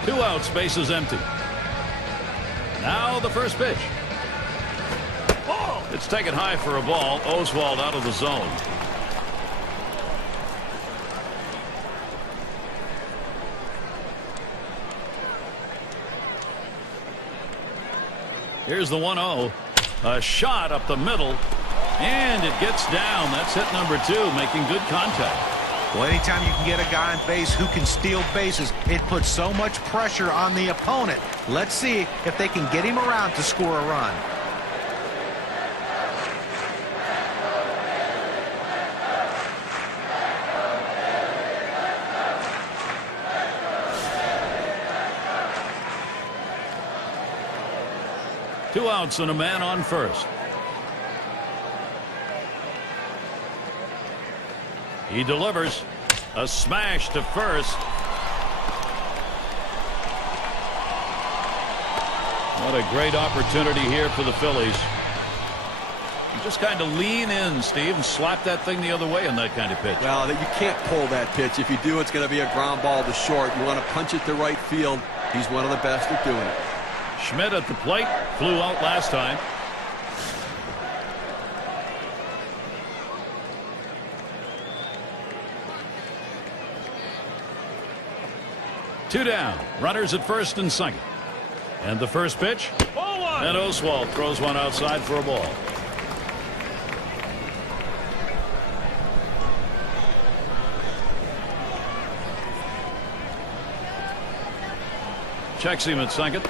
2 outs, bases empty. Now the first pitch. It's taken high for a ball. Oswalt out of the zone. Here's the 1-0. A shot up the middle, and it gets down. That's hit number 2, making good contact. Well, anytime you can get a guy on base who can steal bases, it puts so much pressure on the opponent. Let's see if they can get him around to score a run. Two outs and a man on first. He delivers a smash to first. What a great opportunity here for the Phillies. You just kind of lean in, Steve, and slap that thing the other way on that kind of pitch. Well, you can't pull that pitch. If you do, it's going to be a ground ball to short. You want to punch it to right field. He's one of the best at doing it. Schmidt at the plate, flew out last time. Two down, runners at first and second. And the first pitch, and Oswalt throws one outside for a ball. Checks him at second.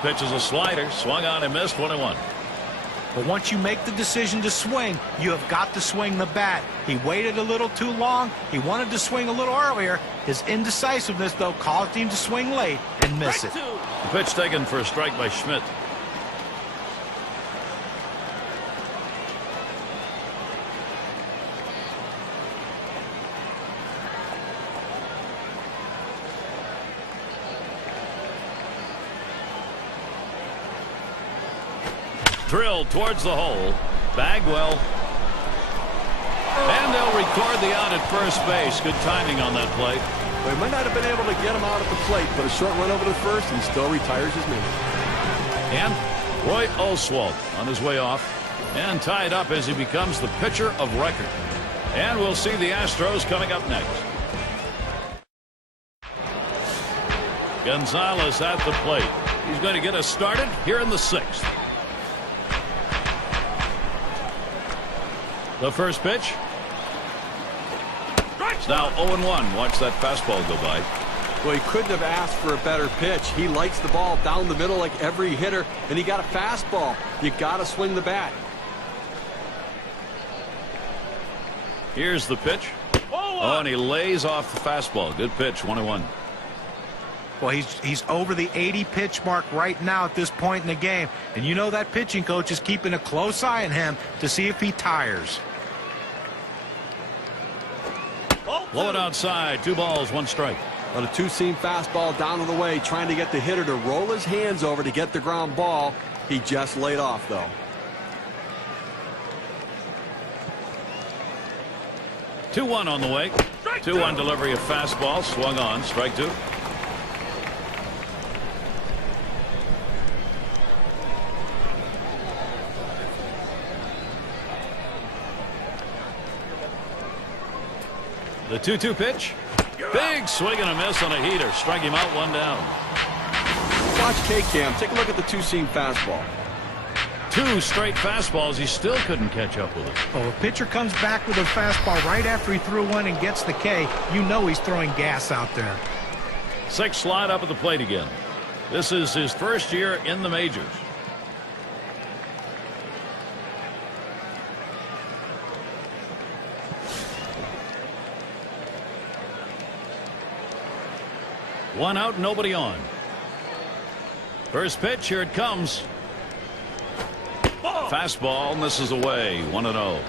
Pitches a slider, swung on and missed, 1-1. But once you make the decision to swing, you have got to swing the bat. He waited a little too long. He wanted to swing a little earlier. His indecisiveness, though, caused him to swing late and miss it. The pitch taken for a strike by Schmidt. Drilled towards the hole. Bagwell. And they'll record the out at first base. Good timing on that play. Well, he might not have been able to get him out at the plate, but a short run over to first, and he still retires his man. And Roy Oswalt on his way off and tied up as he becomes the pitcher of record. And we'll see the Astros coming up next. Gonzalez at the plate. He's going to get us started here in the 6th. The first pitch. It's now 0-1. Watch that fastball go by. Well, he couldn't have asked for a better pitch. He likes the ball down the middle like every hitter, and he got a fastball. You got to swing the bat. Here's the pitch. Oh, and he lays off the fastball. Good pitch, 1-1. Well, he's over the 80 pitch mark right now at this point in the game. And you know that pitching coach is keeping a close eye on him to see if he tires. Blow it outside. 2 balls, 1 strike. On a two-seam fastball down to the way, trying to get the hitter to roll his hands over to get the ground ball. He just laid off, though. Two-1 on the way. 2-1 delivery of fastball. Swung on. Strike 2. The 2-2 pitch. Big swing and a miss on a heater. Strike him out, 1 down. Watch K-Cam. Take a look at the two-seam fastball. 2 straight fastballs. He still couldn't catch up with it. Well, a pitcher comes back with a fastball right after he threw one and gets the K. You know he's throwing gas out there. 6 slide up at the plate again. This is his first year in the majors. One out, nobody on. First pitch, here it comes. Fastball, misses away, 1-0.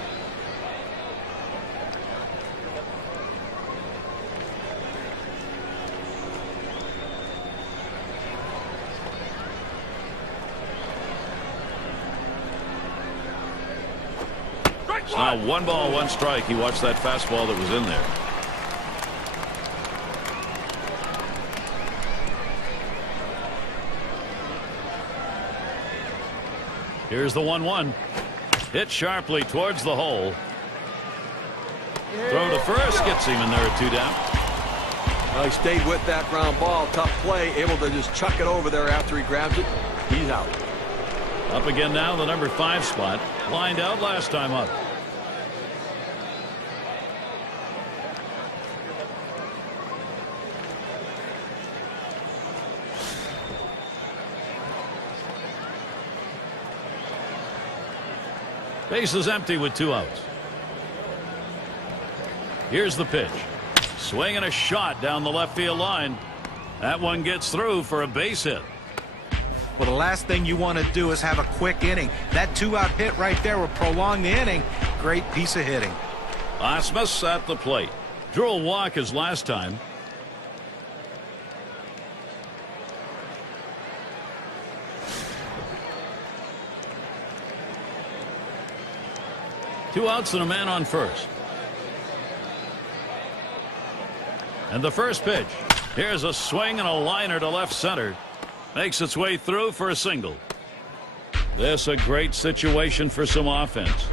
It's now 1 ball, 1 strike. He watched that fastball that was in there. Here's the 1-1. Hit sharply towards the hole. Throw to first gets him, and there are 2 down. Well, he stayed with that ground ball. Tough play. Able to just chuck it over there after he grabs it. He's out. Up again now, the number 5 spot. Lined out last time up. Base is empty with 2 outs. Here's the pitch. Swing and a shot down the left field line. That one gets through for a base hit. Well, the last thing you want to do is have a quick inning. That 2-out hit right there will prolong the inning. Great piece of hitting. Osmus at the plate. Drew a walk his last time. Two outs and a man on first. And the first pitch. Here's a swing and a liner to left center. Makes its way through for a single. This a great situation for some offense.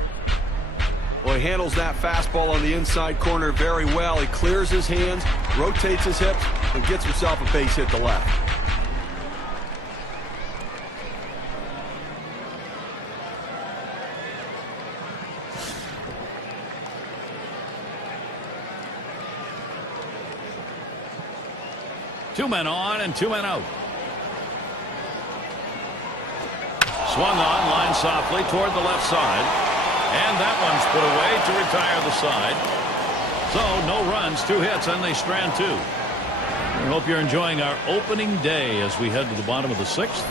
Well, he handles that fastball on the inside corner very well. He clears his hands, rotates his hips, and gets himself a base hit to left. Two men on and 2 men out. Swung on, line softly toward the left side. And that one's put away to retire the side. So no runs, 2 hits, and they strand 2. I hope you're enjoying our opening day as we head to the bottom of the 6th.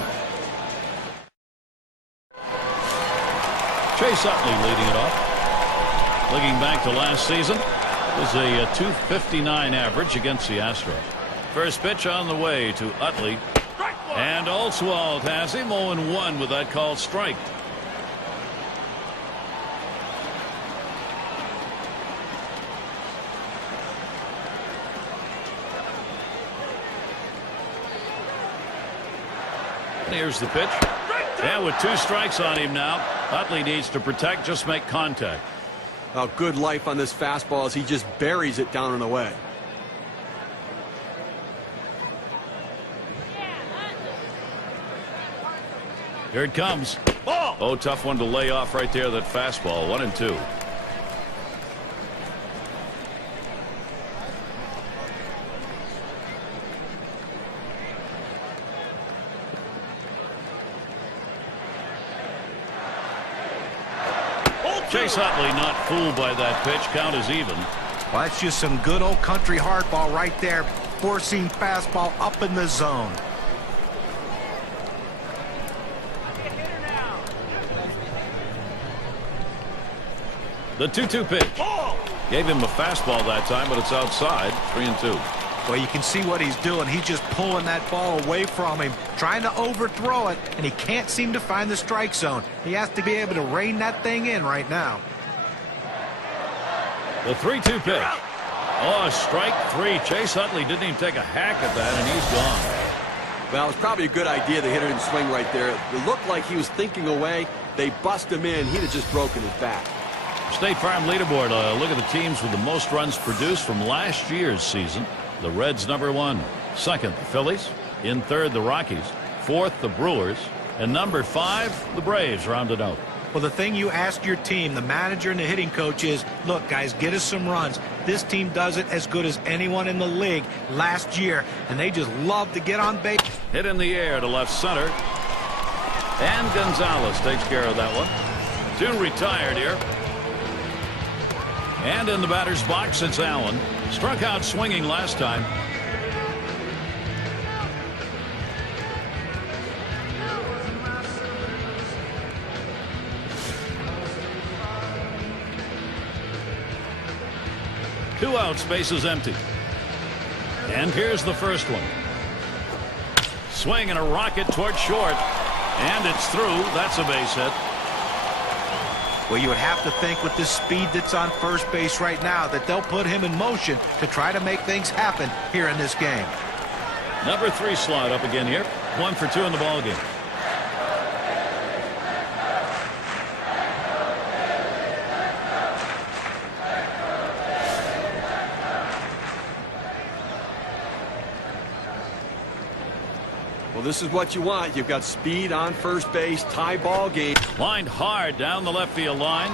Chase Utley leading it off. Looking back to last season, it was a .259 average against the Astros. First pitch on the way to Utley. And Oswald has him 0-1 with that called strike. Here's the pitch. And with 2 strikes on him now, Utley needs to protect, just make contact. Oh, good life on this fastball as he just buries it down and away. Here it comes. Oh, tough one to lay off right there, that fastball. 1-2. Chase Utley not fooled by that pitch. Count is even. Well, that's just some good old country hardball right there. Forcing fastball up in the zone. The 2-2 pitch. Gave him a fastball that time, but it's outside. 3-2. Well, you can see what he's doing. He's just pulling that ball away from him, trying to overthrow it, and he can't seem to find the strike zone. He has to be able to rein that thing in right now. The 3-2 pitch. Oh, strike 3. Chase Utley didn't even take a hack at that, and he's gone. Well, it was probably a good idea the hitter didn't swing right there. It looked like he was thinking away. They bust him in. He'd have just broken his back. State Farm leaderboard. Look at the teams with the most runs produced from last year's season. The Reds number 1. Second, the Phillies. In third, the Rockies. Fourth, the Brewers. And number 5, the Braves rounded out. Well, the thing you ask your team, the manager and the hitting coach, is, look, guys, get us some runs. This team does it as good as anyone in the league last year, and they just love to get on base. Hit in the air to left center. And Gonzalez takes care of that one. 2 retired here. And in the batter's box, it's Allen. Struck out swinging last time. Two outs, base is empty. And here's the first one. Swing and a rocket toward short. And it's through. That's a base hit. Well, you would have to think with the speed that's on first base right now that they'll put him in motion to try to make things happen here in this game. Number 3 slot up again here. 1 for 2 in the ball game. Well, this is what you want. You've got speed on first base, tie ball game. Lined hard down the left field line.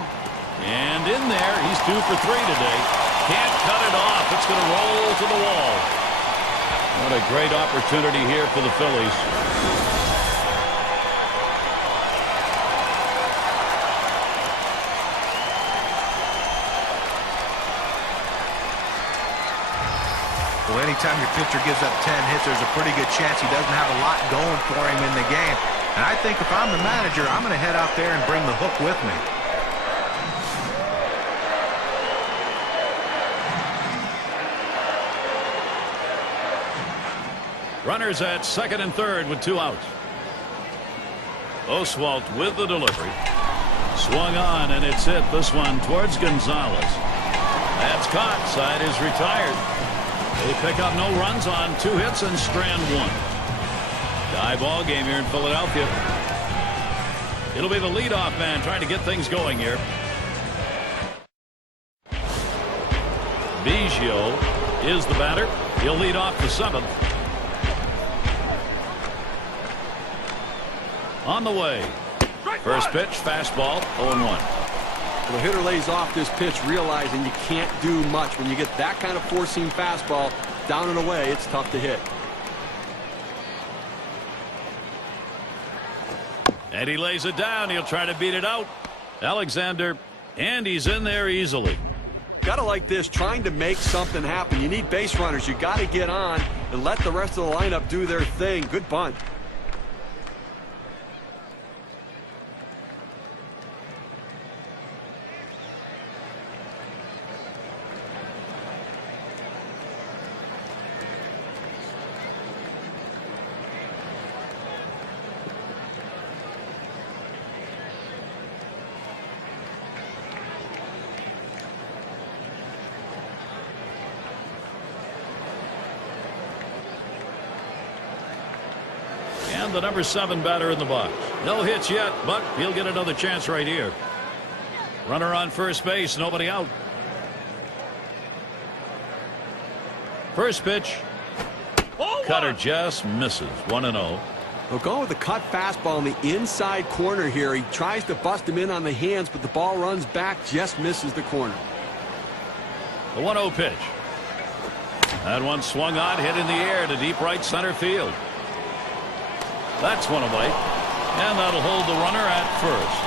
And in there, he's 2 for 3 today. Can't cut it off. It's going to roll to the wall. What a great opportunity here for the Phillies. Well, anytime your pitcher gives up 10 hits, there's a pretty good chance he doesn't have a lot going for him in the game. And I think if I'm the manager, I'm going to head out there and bring the hook with me. Runners at second and third with 2 outs. Oswalt with the delivery. Swung on, and it's hit. This one towards Gonzalez. That's caught. Side is retired. They pick up no runs on 2 hits and strand 1. Tie ball game here in Philadelphia. It'll be the leadoff man trying to get things going here. Biggio is the batter. He'll lead off the 7th. On the way. First pitch, fastball, 0-1. The hitter lays off this pitch, realizing you can't do much. When you get that kind of four-seam fastball down and away, it's tough to hit. And he lays it down. He'll try to beat it out. Alexander, and he's in there easily. Gotta like this, trying to make something happen. You need base runners. You got to get on and let the rest of the lineup do their thing. Good bunt. The number 7 batter in the box. No hits yet, but he'll get another chance right here. Runner on first base, nobody out. First pitch. Cutter just misses. 1-0. We'll go with the cut fastball in the inside corner here. He tries to bust him in on the hands, but the ball runs back, just misses the corner. The 1-0 pitch. That one swung on, hit in the air to deep right center field. That's one away, and that'll hold the runner at first.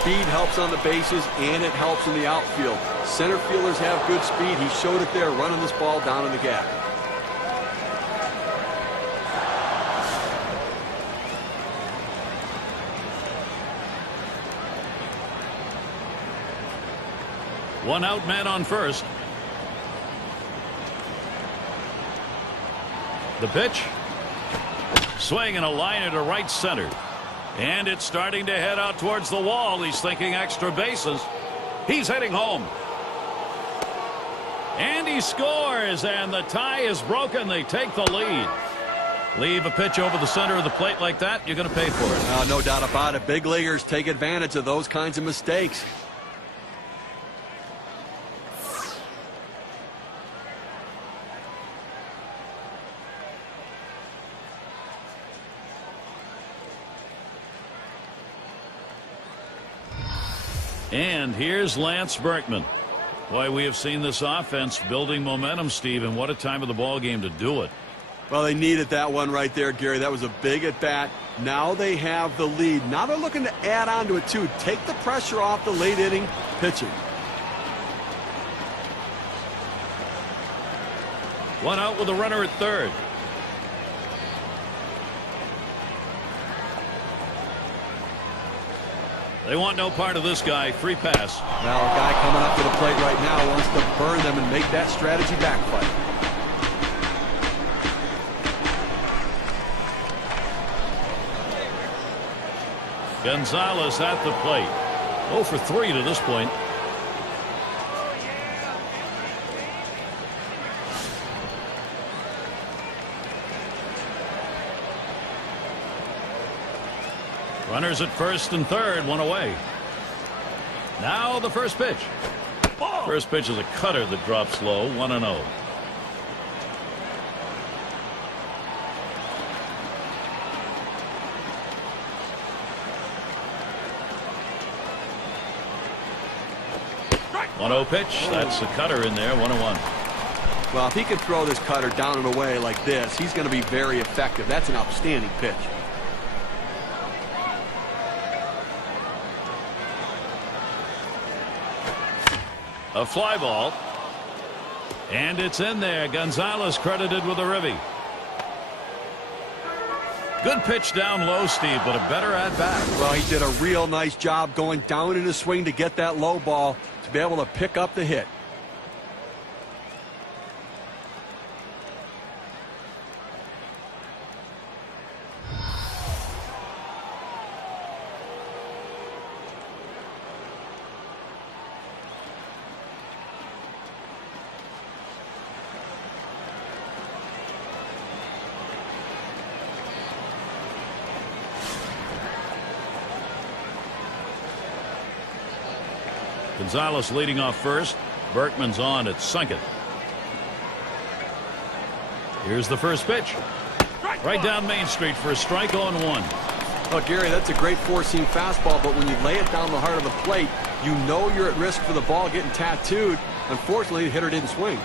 Speed helps on the bases, and it helps in the outfield. Center fielders have good speed. He showed it there, running this ball down in the gap. One out, man on first. The pitch. Swing and a liner to right center. And it's starting to head out towards the wall. He's thinking extra bases. He's heading home. And he scores, and the tie is broken. They take the lead. Leave a pitch over the center of the plate like that, you're going to pay for it. No doubt about it. Big leaguers take advantage of those kinds of mistakes. And here's Lance Berkman. Boy, we have seen this offense building momentum, Steve, and what a time of the ball game to do it. Well, they needed that one right there, Gary. That was a big at bat. Now they have the lead. Now they're looking to add on to it, too. Take the pressure off the late inning pitching. One out with a runner at third. They want no part of this guy. Free pass. Now a guy coming up to the plate right now wants to burn them and make that strategy backfire. Gonzalez at the plate. 0 for 3 to this point. Runners at first and third, one away. Now the first pitch. First pitch is a cutter that drops low, 1-0. Pitch. That's the cutter in there, 1-1. Well, if he can throw this cutter down and away like this, he's going to be very effective. That's an outstanding pitch. A fly ball. And it's in there. Gonzalez credited with a ribby. Good pitch down low, Steve, but a better at bat. Well, he did a real nice job going down in his swing to get that low ball to be able to pick up the hit. Gonzalez leading off first. Berkman's on at second. Here's the first pitch. Right down Main Street for a strike on 1. Oh, Gary, that's a great four-seam fastball, but when you lay it down the heart of the plate, you know you're at risk for the ball getting tattooed. Unfortunately, the hitter didn't swing.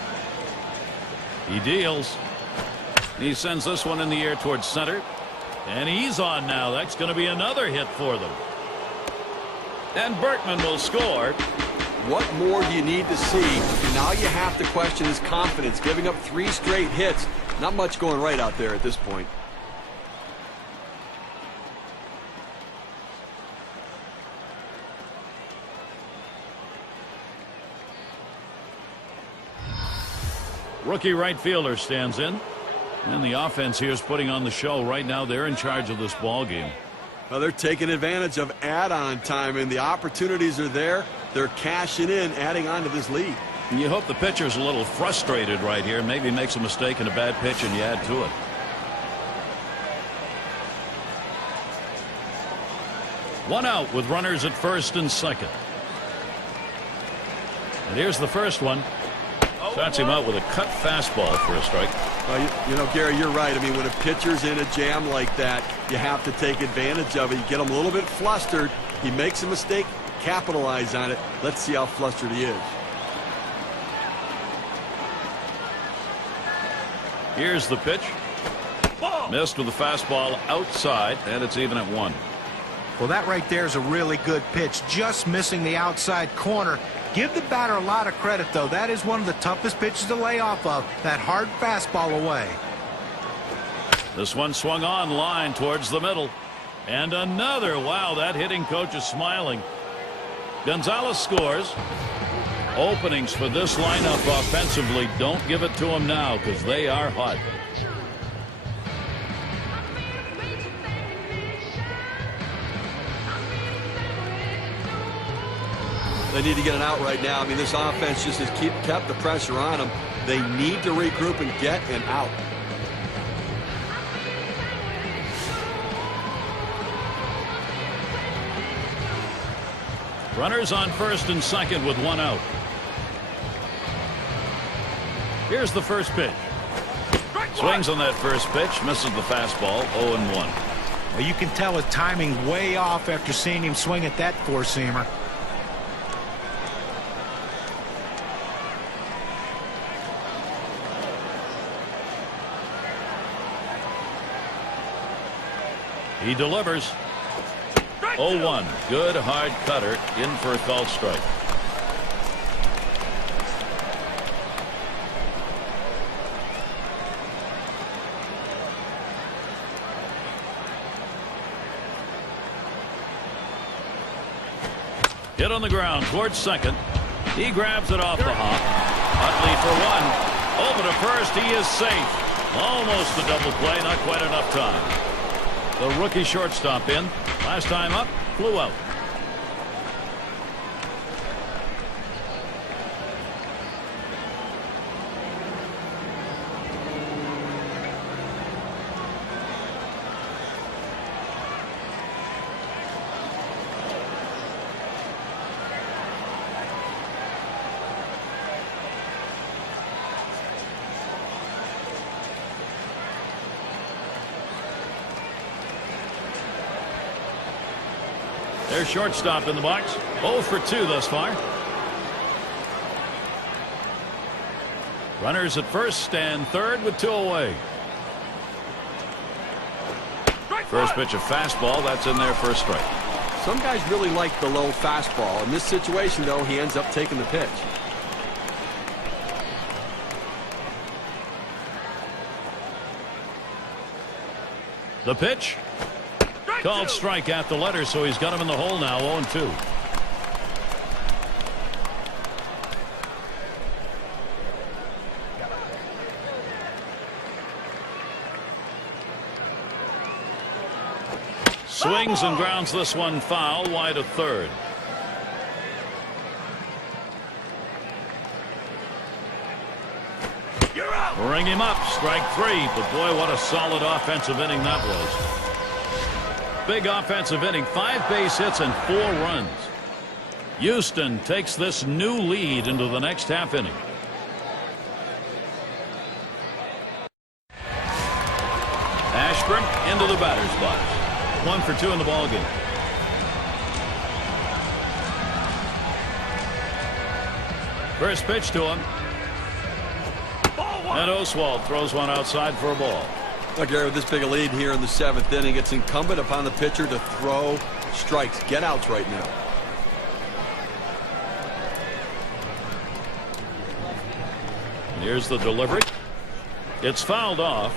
He deals. He sends this one in the air towards center. And he's on now. That's going to be another hit for them. And Berkman will score. What more do you need to see? Now you have to question his confidence. Giving up 3 straight hits. Not much going right out there at this point. Rookie right fielder stands in. And the offense here is putting on the show. Right now they're in charge of this ball game. Well, they're taking advantage of add-on time, and the opportunities are there. They're cashing in, adding on to this lead. And you hope the pitcher's a little frustrated right here. Maybe makes a mistake in a bad pitch and you add to it. One out with runners at first and second. And here's the first one. Starts him out with a cut fastball for a strike. You know, Gary, you're right. I mean, when a pitcher's in a jam like that, you have to take advantage of it. You get him a little bit flustered. He makes a mistake, capitalize on it. Let's see how flustered he is. Here's the pitch. Missed with the fastball outside, and it's even at 1. Well, that right there is a really good pitch. Just missing the outside corner. Give the batter a lot of credit, though. That is one of the toughest pitches to lay off of. That hard fastball away. This one swung on line towards the middle. And another. Wow, that hitting coach is smiling. Gonzalez scores. Openings for this lineup offensively. Don't give it to them now because they are hot. They need to get an out right now. I mean, this offense just has kept the pressure on them. They need to regroup and get an out. Runners on first and second with 1 out. Here's the first pitch. Swings on that first pitch, misses the fastball, 0-1. Well, you can tell his timing way off after seeing him swing at that four-seamer. He delivers. 0-1. Good hard cutter in for a called strike. Hit on the ground towards second. He grabs it off the hop. Utley for 1. Over to first. He is safe. Almost a double play. Not quite enough time. The rookie shortstop in. Last time up, flew out. Their shortstop in the box. 0 for 2 thus far. Runners at first and third with 2 away. First pitch, a fastball. That's in there for a strike. Some guys really like the low fastball. In this situation, though, he ends up taking the pitch. The pitch. Called strike at the letter, so he's got him in the hole now, 0-2. Swings and grounds this one foul, wide of third. Bring him up, strike 3. But boy, what a solid offensive inning that was. Big offensive inning, 5 base hits and 4 runs. Houston takes this new lead into the next half inning. Ashburn into the batter's box. 1 for 2 in the ball game. First pitch to him. And Oswalt throws one outside for a ball. Look, Gary, with this big a lead here in the 7th inning, it's incumbent upon the pitcher to throw strikes, get outs right now. Here's the delivery. It's fouled off.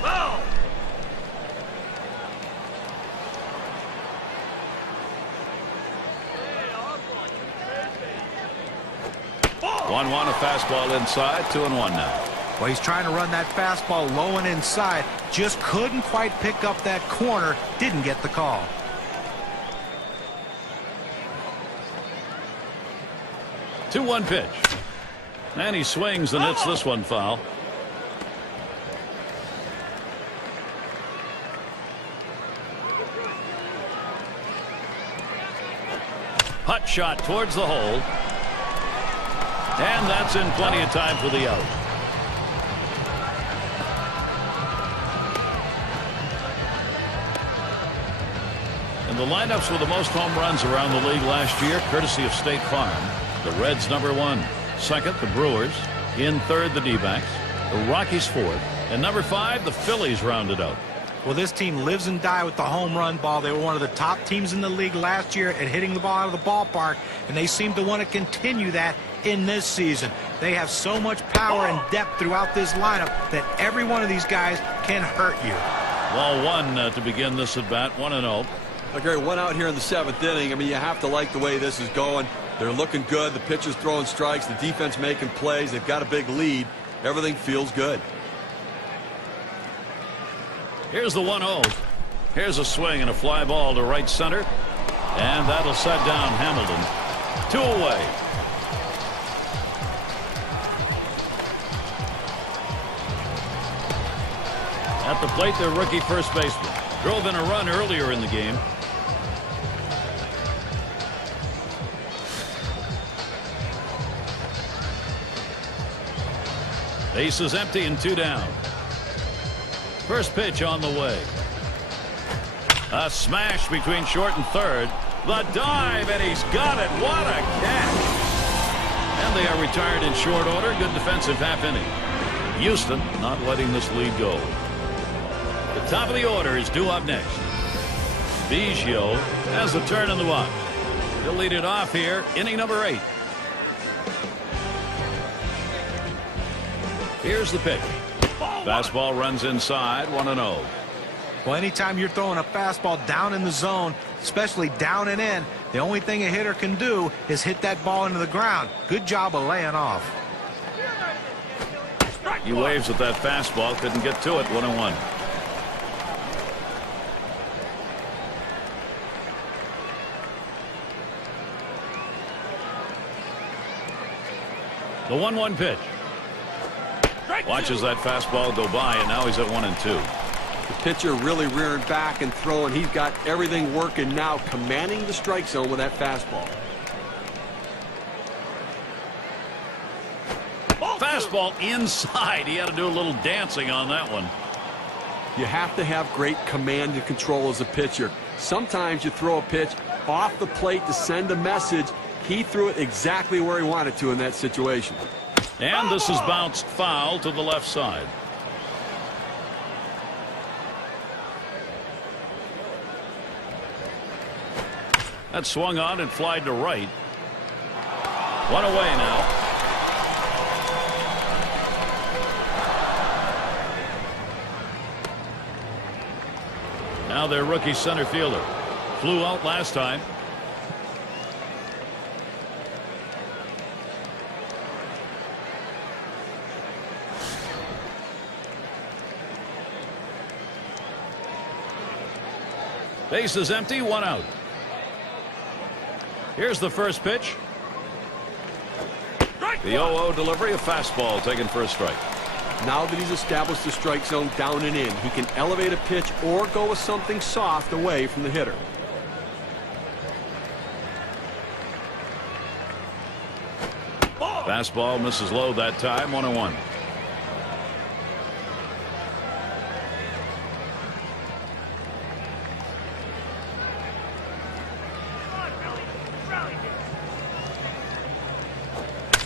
Foul! 1-1, a fastball inside, 2-1 now. Well, he's trying to run that fastball low and inside. Just couldn't quite pick up that corner. Didn't get the call. Two 2-1 pitch. And he swings and hits this one foul. Hut shot towards the hole. And that's in plenty of time for the out. And the lineups with the most home runs around the league last year, courtesy of State Farm. The Reds #1. Second, the Brewers. In third, the D-backs. The Rockies fourth. And #5, the Phillies rounded out. Well, this team lives and dies with the home run ball. They were one of the top teams in the league last year at hitting the ball out of the ballpark, and they seem to want to continue that in this season. They have so much power and depth throughout this lineup that every one of these guys can hurt you. Ball one to begin this at bat, 1-0. Okay, one out here in the 7th inning. I mean, you have to like the way this is going. They're looking good. The pitcher's throwing strikes. The defense making plays. They've got a big lead. Everything feels good. Here's the 1-0. Here's a swing and a fly ball to right center. And that'll set down Hamilton. 2 away. At the plate, their rookie first baseman. Drove in a run earlier in the game. Base is empty and 2 down. First pitch on the way. A smash between short and third. The dive, and he's got it. What a catch. And they are retired in short order. Good defensive half inning. Houston not letting this lead go. The top of the order is due up next. Biggio has a turn in the box. He'll lead it off here, inning #8. Here's the pitch. Fastball runs inside, 1-0. Well, anytime you're throwing a fastball down in the zone, especially down and in, the only thing a hitter can do is hit that ball into the ground. Good job of laying off. He waves at that fastball, couldn't get to it, 1-1. The 1-1 pitch. Watches that fastball go by, and now he's at 1-2. The pitcher really rearing back and throwing. He's got everything working now, commanding the strike zone with that fastball. Fastball inside. He had to do a little dancing on that one. You have to have great command and control as a pitcher. Sometimes you throw a pitch off the plate to send a message. He threw it exactly where he wanted to in that situation. And this is bounced foul to the left side. That swung on and flied to right. One away now. Now their rookie center fielder flew out last time. Base is empty, one out. Here's the first pitch. The 0-0 delivery, a fastball taken for a strike. Now that he's established the strike zone down and in, he can elevate a pitch or go with something soft away from the hitter. Fastball misses low that time, 1-1.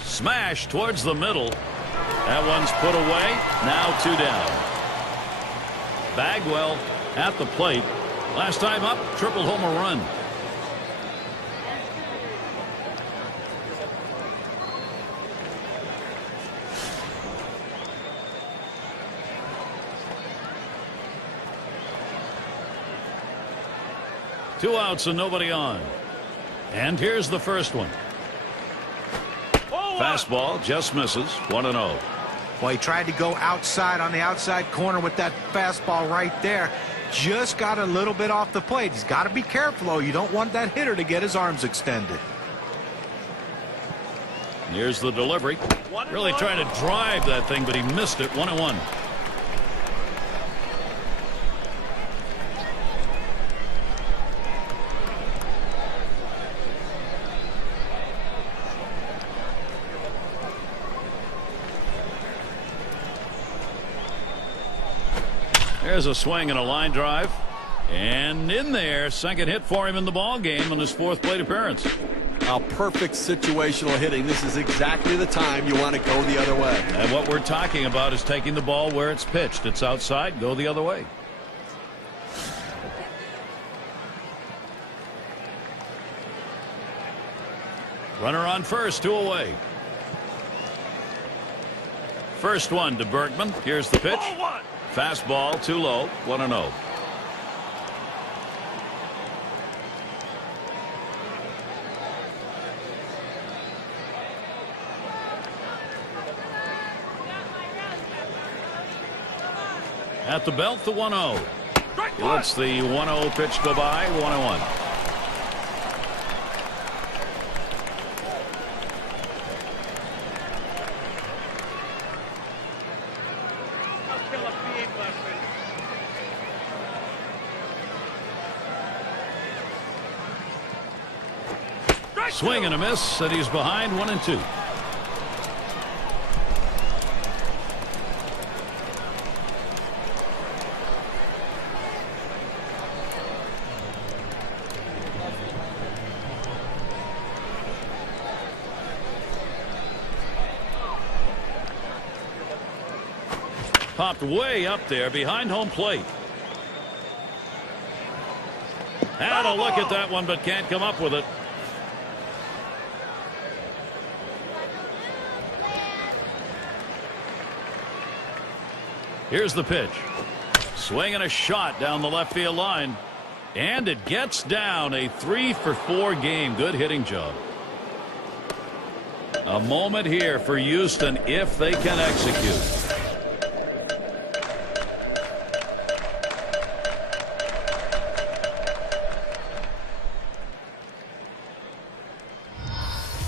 Smash towards the middle. That one's put away. Now 2 down. Bagwell at the plate. Last time up, triple home run. Two outs and nobody on. And here's the first one. Fastball just misses. 1-0. Well, he tried to go outside on the outside corner with that fastball right there. Just got a little bit off the plate. He's got to be careful, though. You don't want that hitter to get his arms extended. Here's the delivery. Really trying to drive that thing, but he missed it. 1-1. There's a swing and a line drive. And in there, second hit for him in the ball game on his 4th plate appearance. A perfect situational hitting. This is exactly the time you want to go the other way. And what we're talking about is taking the ball where it's pitched. It's outside, go the other way. Runner on first, 2 away. First one to Bergman. Here's the pitch. Fastball too low. 1-0. At the belt, the 1-0. He lets the 1-0 pitch go by. 1-1. Swing and a miss, and he's behind 1-2. Popped way up there behind home plate. Had a look at that one, but can't come up with it. Here's the pitch. Swing and a shot down the left field line. And it gets down. A 3-for-4 game. Good hitting job. A moment here for Houston if they can execute.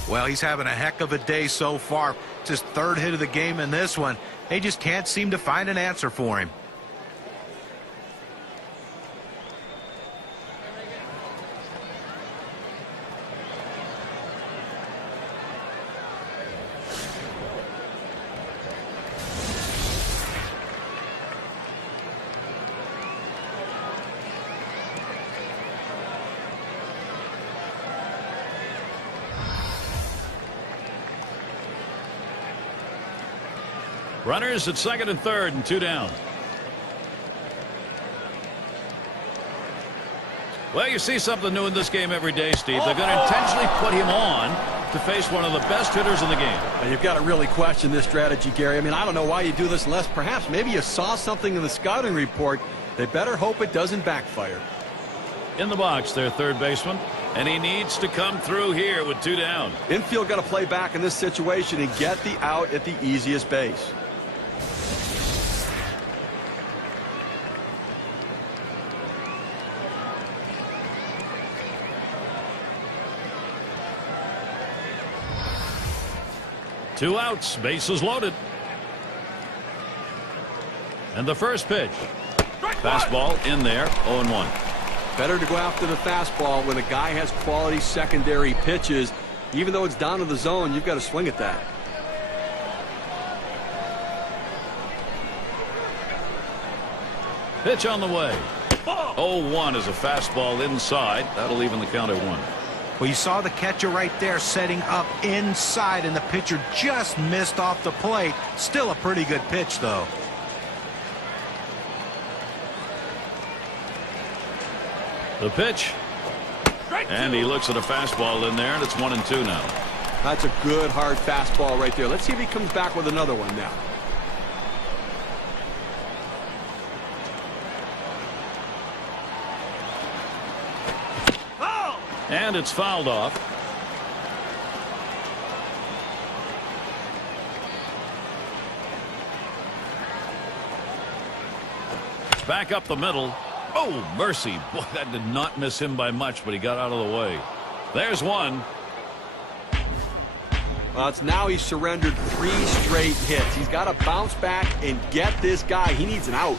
Well, he's having a heck of a day so far. It's his 3rd hit of the game in this one. They just can't seem to find an answer for him. Runners at second and third and 2 down. Well, you see something new in this game every day, Steve. They're going to intentionally put him on to face one of the best hitters in the game. And you've got to really question this strategy, Gary. I mean, I don't know why you do this unless perhaps maybe you saw something in the scouting report. They better hope it doesn't backfire. In the box, their third baseman, and he needs to come through here with 2 down. Infield got to play back in this situation and get the out at the easiest base. Two outs, bases loaded. And the first pitch. Fastball in there, 0-1. Better to go after the fastball when a guy has quality secondary pitches. Even though it's down to the zone, you've got to swing at that. Pitch on the way. 0-1 is a fastball inside. That'll even the count at 1. Well, you saw the catcher right there setting up inside, and the pitcher just missed off the plate. Still a pretty good pitch, though. The pitch. And he looks at a fastball in there, and it's 1-2 now. That's a good, hard fastball right there. Let's see if he comes back with another one now. And it's fouled off. Back up the middle. Oh, mercy. Boy, that did not miss him by much, but he got out of the way. There's one. Well, it's now he's surrendered 3 straight hits. He's got to bounce back and get this guy. He needs an out.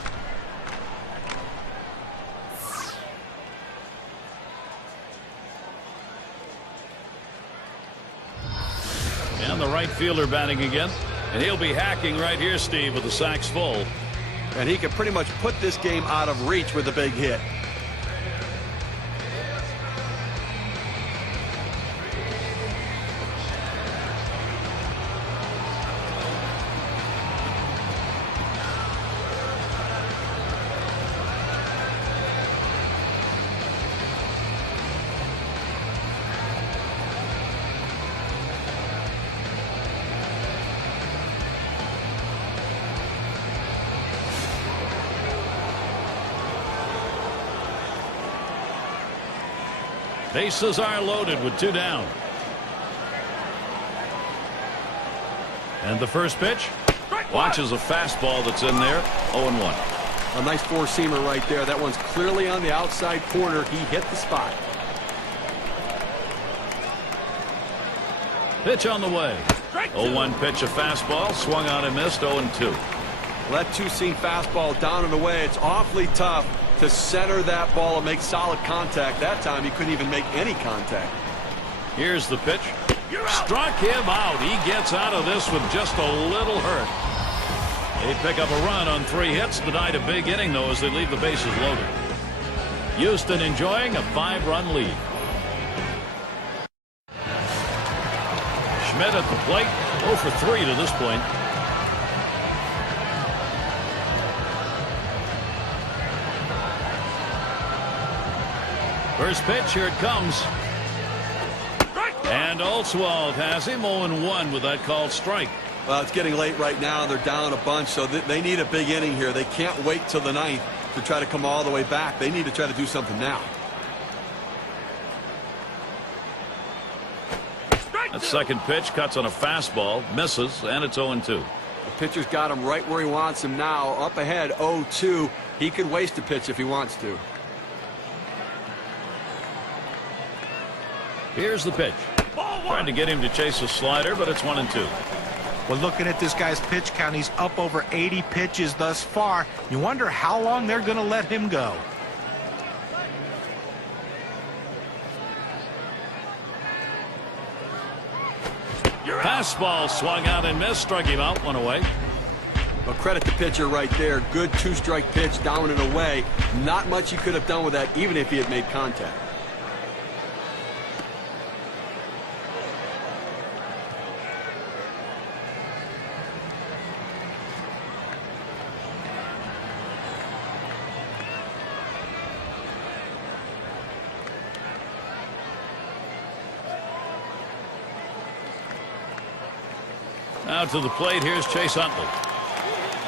And the right fielder batting again. And he'll be hacking right here, Steve, with the sacks full. And he can pretty much put this game out of reach with a big hit. Bases are loaded with 2 down. And the first pitch. Watches a fastball that's in there. 0-1. A nice four-seamer right there. That one's clearly on the outside corner. He hit the spot. Pitch on the way. 0-1 pitch, a fastball. Swung on and missed. 0-2. Well, that two-seam fastball down and away. It's awfully tough to center that ball and make solid contact. That time he couldn't even make any contact. Here's the pitch. Struck him out. He gets out of this with just a little hurt. They pick up a run on 3 hits. Denied a big inning, though, as they leave the bases loaded. Houston enjoying a 5-run lead. Schmidt at the plate. 0 for 3 to this point. First pitch, here it comes. And Oswald has him 0-1 with that called strike. Well, it's getting late right now. They're down a bunch, so they need a big inning here. They can't wait till the 9th to try to come all the way back. They need to try to do something now. That second pitch cuts on a fastball, misses, and it's 0-2. The pitcher's got him right where he wants him now. Up ahead, 0-2. He could waste a pitch if he wants to. Here's the pitch. Trying to get him to chase a slider, but it's 1-2. Well, looking at this guy's pitch count, he's up over 80 pitches thus far. You wonder how long they're going to let him go. Fastball swung out and missed. Struck him out. 1 away. Well, credit the pitcher right there. Good 2-strike pitch down and away. Not much he could have done with that, even if he had made contact. Now to the plate, here's Chase Utley.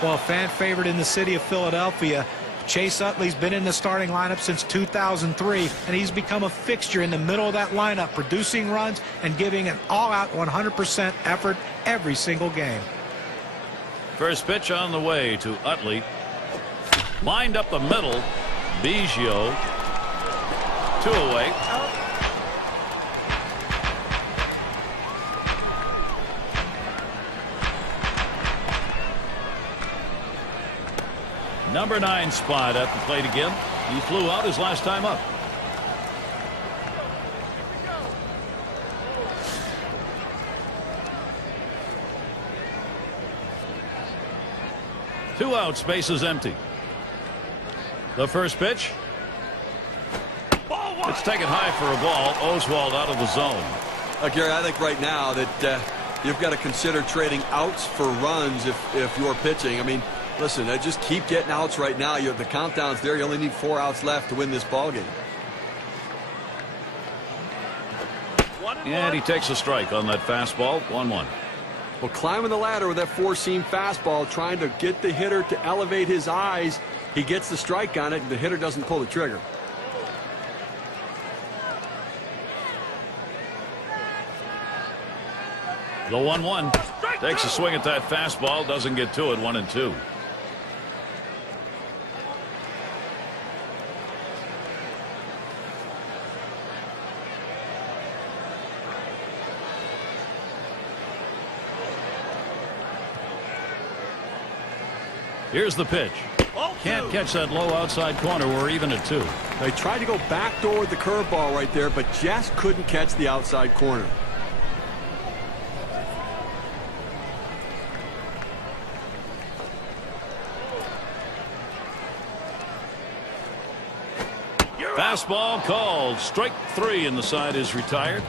Well, a fan favorite in the city of Philadelphia. Chase Utley's been in the starting lineup since 2003, and he's become a fixture in the middle of that lineup, producing runs and giving an all-out 100% effort every single game. First pitch on the way to Utley. Lined up the middle. Biggio. 2 away. Number 9 spot at the plate again. He flew out his last time up. Two outs, bases empty. The first pitch. It's taken high for a ball. Oswald out of the zone. Gary, I think right now that you've got to consider trading outs for runs if you're pitching. I mean, listen, just keep getting outs right now. The countdown's there. You only need 4 outs left to win this ball game. And he takes a strike on that fastball. 1-1. Well, climbing the ladder with that 4-seam fastball, trying to get the hitter to elevate his eyes. He gets the strike on it, and the hitter doesn't pull the trigger. The 1-1. Takes a swing at that fastball. Doesn't get to it. 1-2. Here's the pitch. Can't catch that low outside corner. We're even at 2. They tried to go backdoor with the curveball right there, but just couldn't catch the outside corner. Fastball called. Strike 3, and the side is retired.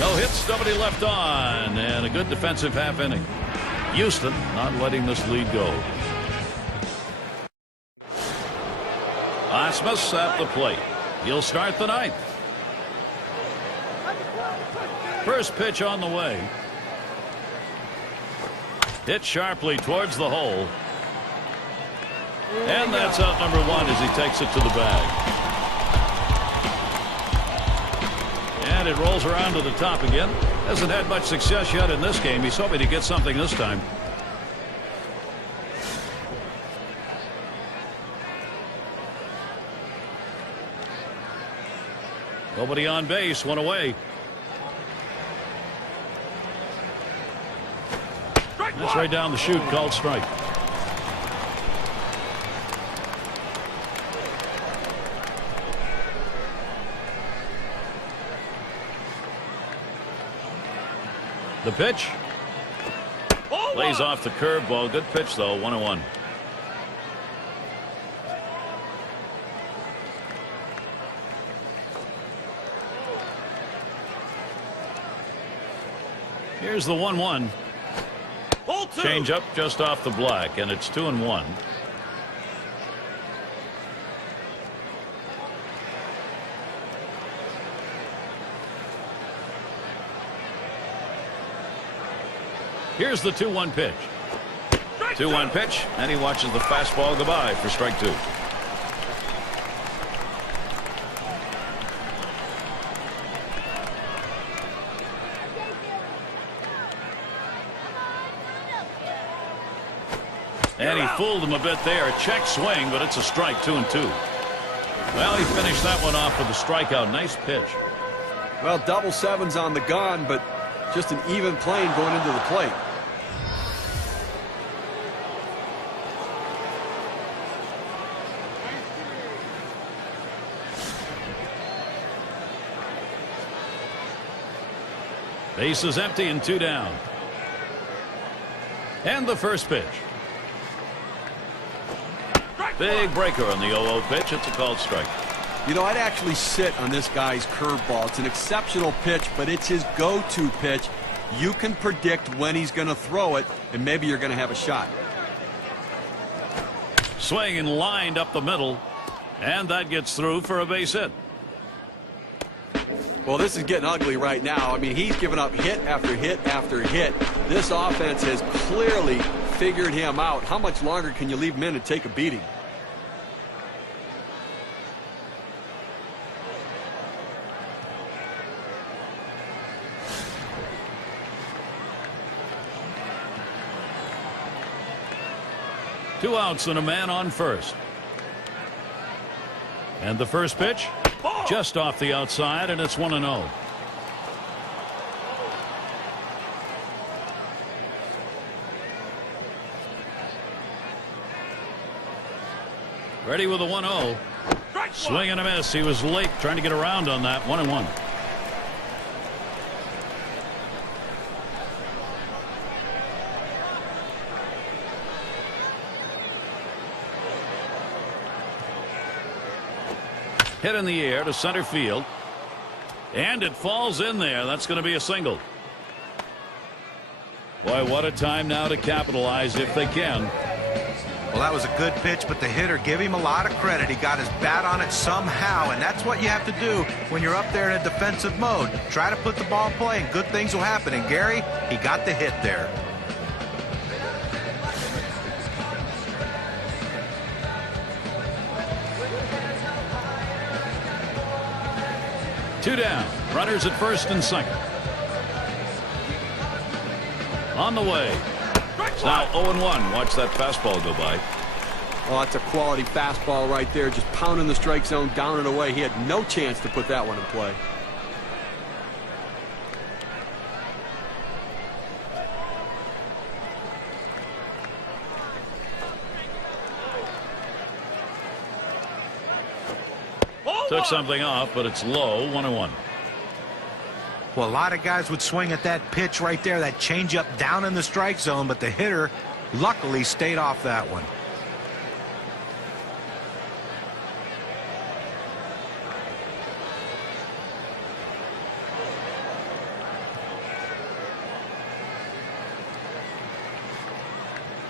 No hits, nobody left on, and a good defensive half inning. Houston not letting this lead go. Osmus at the plate. He'll start the 9th. First pitch on the way. Hit sharply towards the hole. And that's out number 1 as he takes it to the bag. And it rolls around to the top again. Hasn't had much success yet in this game. He's hoping to get something this time. Nobody on base, 1 away. That's right down the chute, called strike. The pitch. Lays off the curveball. Good pitch, though. 1-1. Here's the 1-1. Change up just off the black, and it's 2-1. Here's the 2-1 pitch. 2-1 pitch, and he watches the fastball go by for strike 2. And he fooled him a bit there. Check swing, but it's a strike. 2-2. Well, he finished that one off with a strikeout. Nice pitch. Well, double 7's on the gun, but just an even plane going into the plate. Base is empty and 2 down. And the first pitch. Big breaker on the 0-0 pitch. It's a called strike. You know, I'd actually sit on this guy's curveball. It's an exceptional pitch, but it's his go-to pitch. You can predict when he's going to throw it, and maybe you're going to have a shot. Swing and lined up the middle, and that gets through for a base hit. Well, this is getting ugly right now. I mean, he's given up hit after hit after hit. This offense has clearly figured him out. How much longer can you leave him in and take a beating? Two outs and a man on first. And the first pitch, just off the outside, and it's 1-0. Ready with a 1-0. Swing and a miss. He was late trying to get around on that. 1-1. Hit in the air to center field. And it falls in there. That's going to be a single. Boy, what a time now to capitalize if they can. Well, that was a good pitch, but the hitter, give him a lot of credit. He got his bat on it somehow, and that's what you have to do when you're up there in a defensive mode. Try to put the ball in play, and good things will happen. And Gary, he got the hit there. Two down. Runners at first and second. On the way. It's now 0-1. Watch that fastball go by. Oh, that's a quality fastball right there. Just pounding the strike zone down and away. He had no chance to put that one in play. Took something off, but it's low. 1-1. Well, a lot of guys would swing at that pitch right there, that changeup down in the strike zone, but the hitter luckily stayed off that one.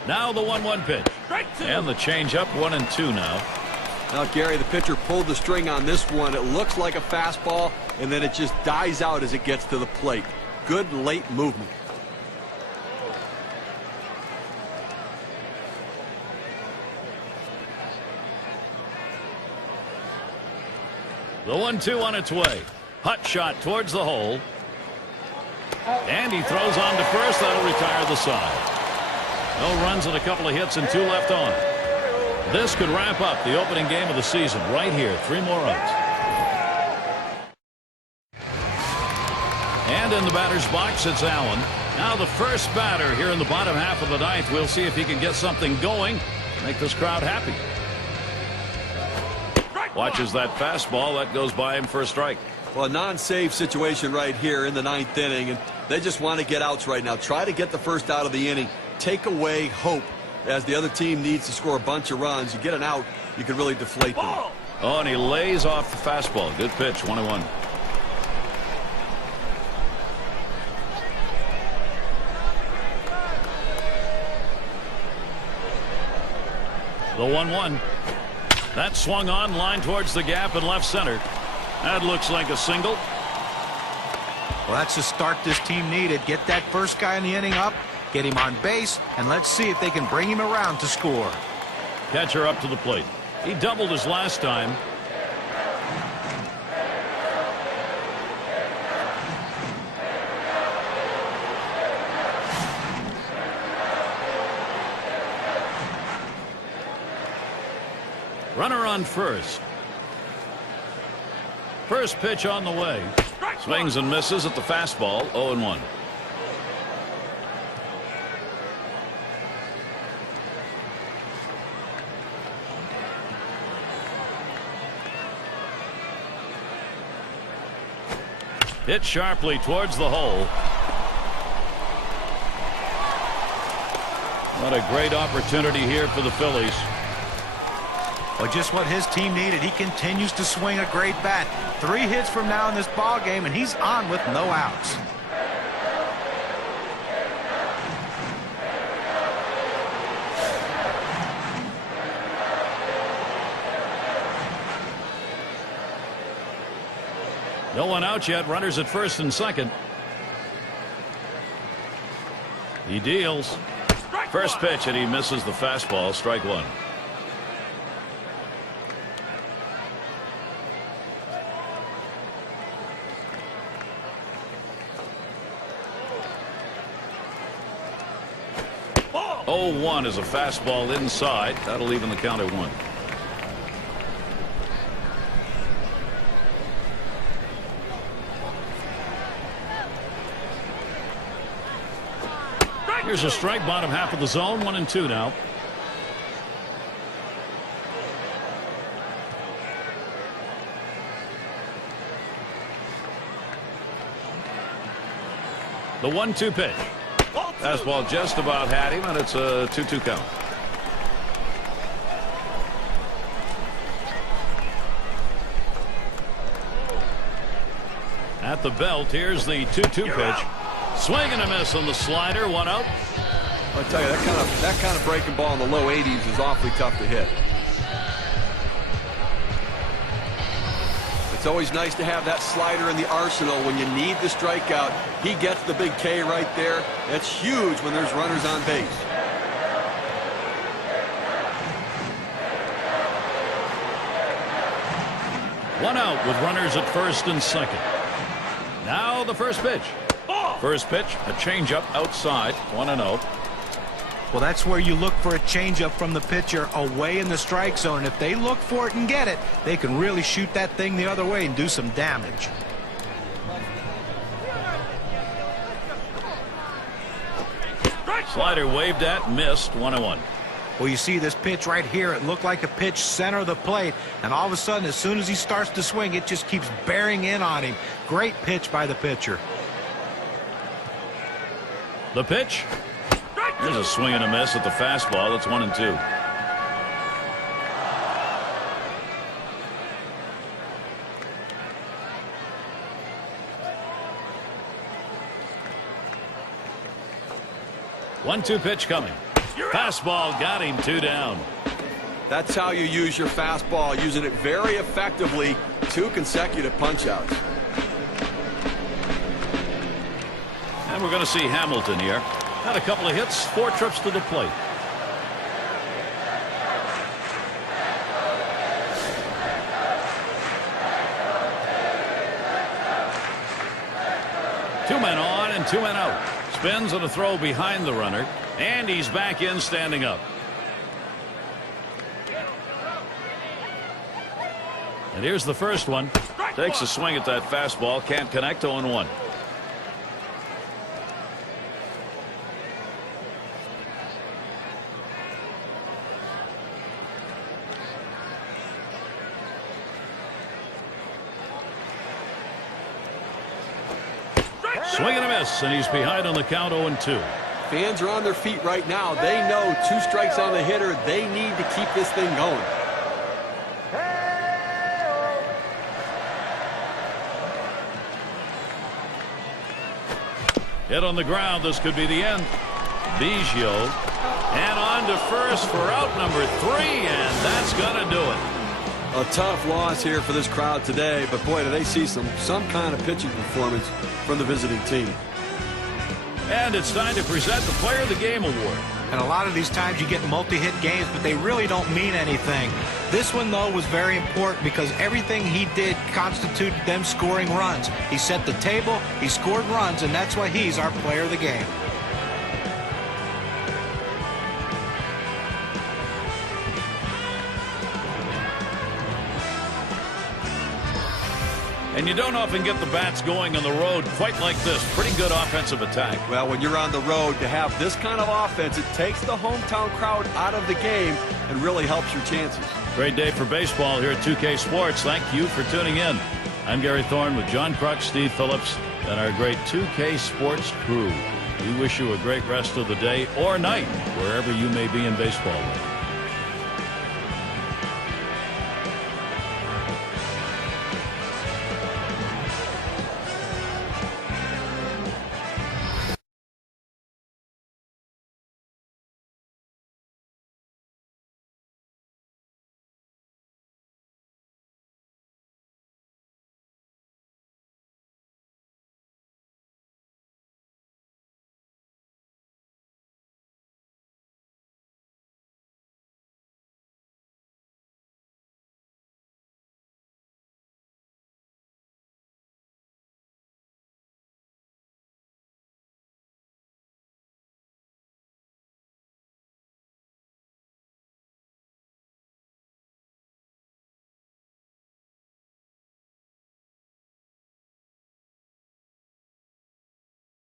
Now the 1-1 pitch. And the changeup. 1-2 now. Now, Gary, the pitcher pulled the string on this one. It looks like a fastball, and then it just dies out as it gets to the plate. Good late movement. The 1-2 on its way. Hot shot towards the hole. And he throws on to first. That'll retire the side. No runs and a couple of hits and 2 left on. This could wrap up the opening game of the season right here. 3 more outs. And in the batter's box, it's Allen. Now the first batter here in the bottom half of the ninth. We'll see if he can get something going. Make this crowd happy. Watches that fastball. That goes by him for a strike. Well, a non-save situation right here in the 9th inning, and they just want to get outs right now. Try to get the first out of the inning. Take away hope. As the other team needs to score a bunch of runs, you get an out, you can really deflate them. Oh, and he lays off the fastball. Good pitch. 1-1. The 1-1. That swung on, line towards the gap in left center. That looks like a single. Well, that's the start this team needed. Get that first guy in the inning up, get him on base, and let's see if they can bring him around to score. Catcher up to the plate. He doubled his last time. Runner on first. First pitch on the way. Swings and misses at the fastball. 0-1. Hit sharply towards the hole. What a great opportunity here for the Phillies. Well, just what his team needed. He continues to swing a great bat. 3 hits from now in this ball game, and he's on with no outs. No one out yet. Runners at first and second. He deals. First pitch, and he misses the fastball. Strike one. Oh, 1 is a fastball inside. That'll even the count at 1. Here's a strike, bottom half of the zone. 1-2 now. The 1-2 pitch. Fastball just about had him, and it's a 2-2 count. At the belt, here's the 2-2 pitch. Swing and a miss on the slider. 1 out. I'll tell you, that kind of breaking ball in the low 80s is awfully tough to hit. It's always nice to have that slider in the arsenal when you need the strikeout. He gets the big K right there. That's huge when there's runners on base. One out with runners at first and second. Now the first pitch. First pitch, a changeup outside. 1-0. Well, that's where you look for a changeup from the pitcher away in the strike zone. If they look for it and get it, they can really shoot that thing the other way and do some damage. Slider waved at, missed. 1-1. Well, you see this pitch right here. It looked like a pitch center of the plate, and all of a sudden, as soon as he starts to swing, it just keeps bearing in on him. Great pitch by the pitcher. The pitch. There's a swing and a miss at the fastball. It's 1-2. One-two pitch coming. Fastball got him. 2 down. That's how you use your fastball, using it very effectively. 2 consecutive punch-outs. And we're going to see Hamilton here. Had a couple of hits, 4 trips to the plate. Two men on and 2 men out. Spins on a throw behind the runner, and he's back in standing up. And here's the first one. Takes a swing at that fastball, can't connect. 0-1. Swing and a miss, and he's behind on the count. 0-2. Fans are on their feet right now. They know 2 strikes on the hitter. They need to keep this thing going. Hit on the ground. This could be the end. Biggio, and on to first for out number 3, and that's going to do it. A tough loss here for this crowd today, but boy, do they see some kind of pitching performance from the visiting team. And it's time to present the Player of the Game award. And a lot of these times you get multi-hit games, but they really don't mean anything. This one, though, was very important because everything he did constituted them scoring runs. He set the table, he scored runs, and that's why he's our Player of the Game. And you don't often get the bats going on the road quite like this. Pretty good offensive attack. Well, when you're on the road, to have this kind of offense, it takes the hometown crowd out of the game and really helps your chances. Great day for baseball here at 2K Sports. Thank you for tuning in. I'm Gary Thorne with John Kruk, Steve Phillips, and our great 2K Sports crew. We wish you a great rest of the day or night, wherever you may be in baseball land.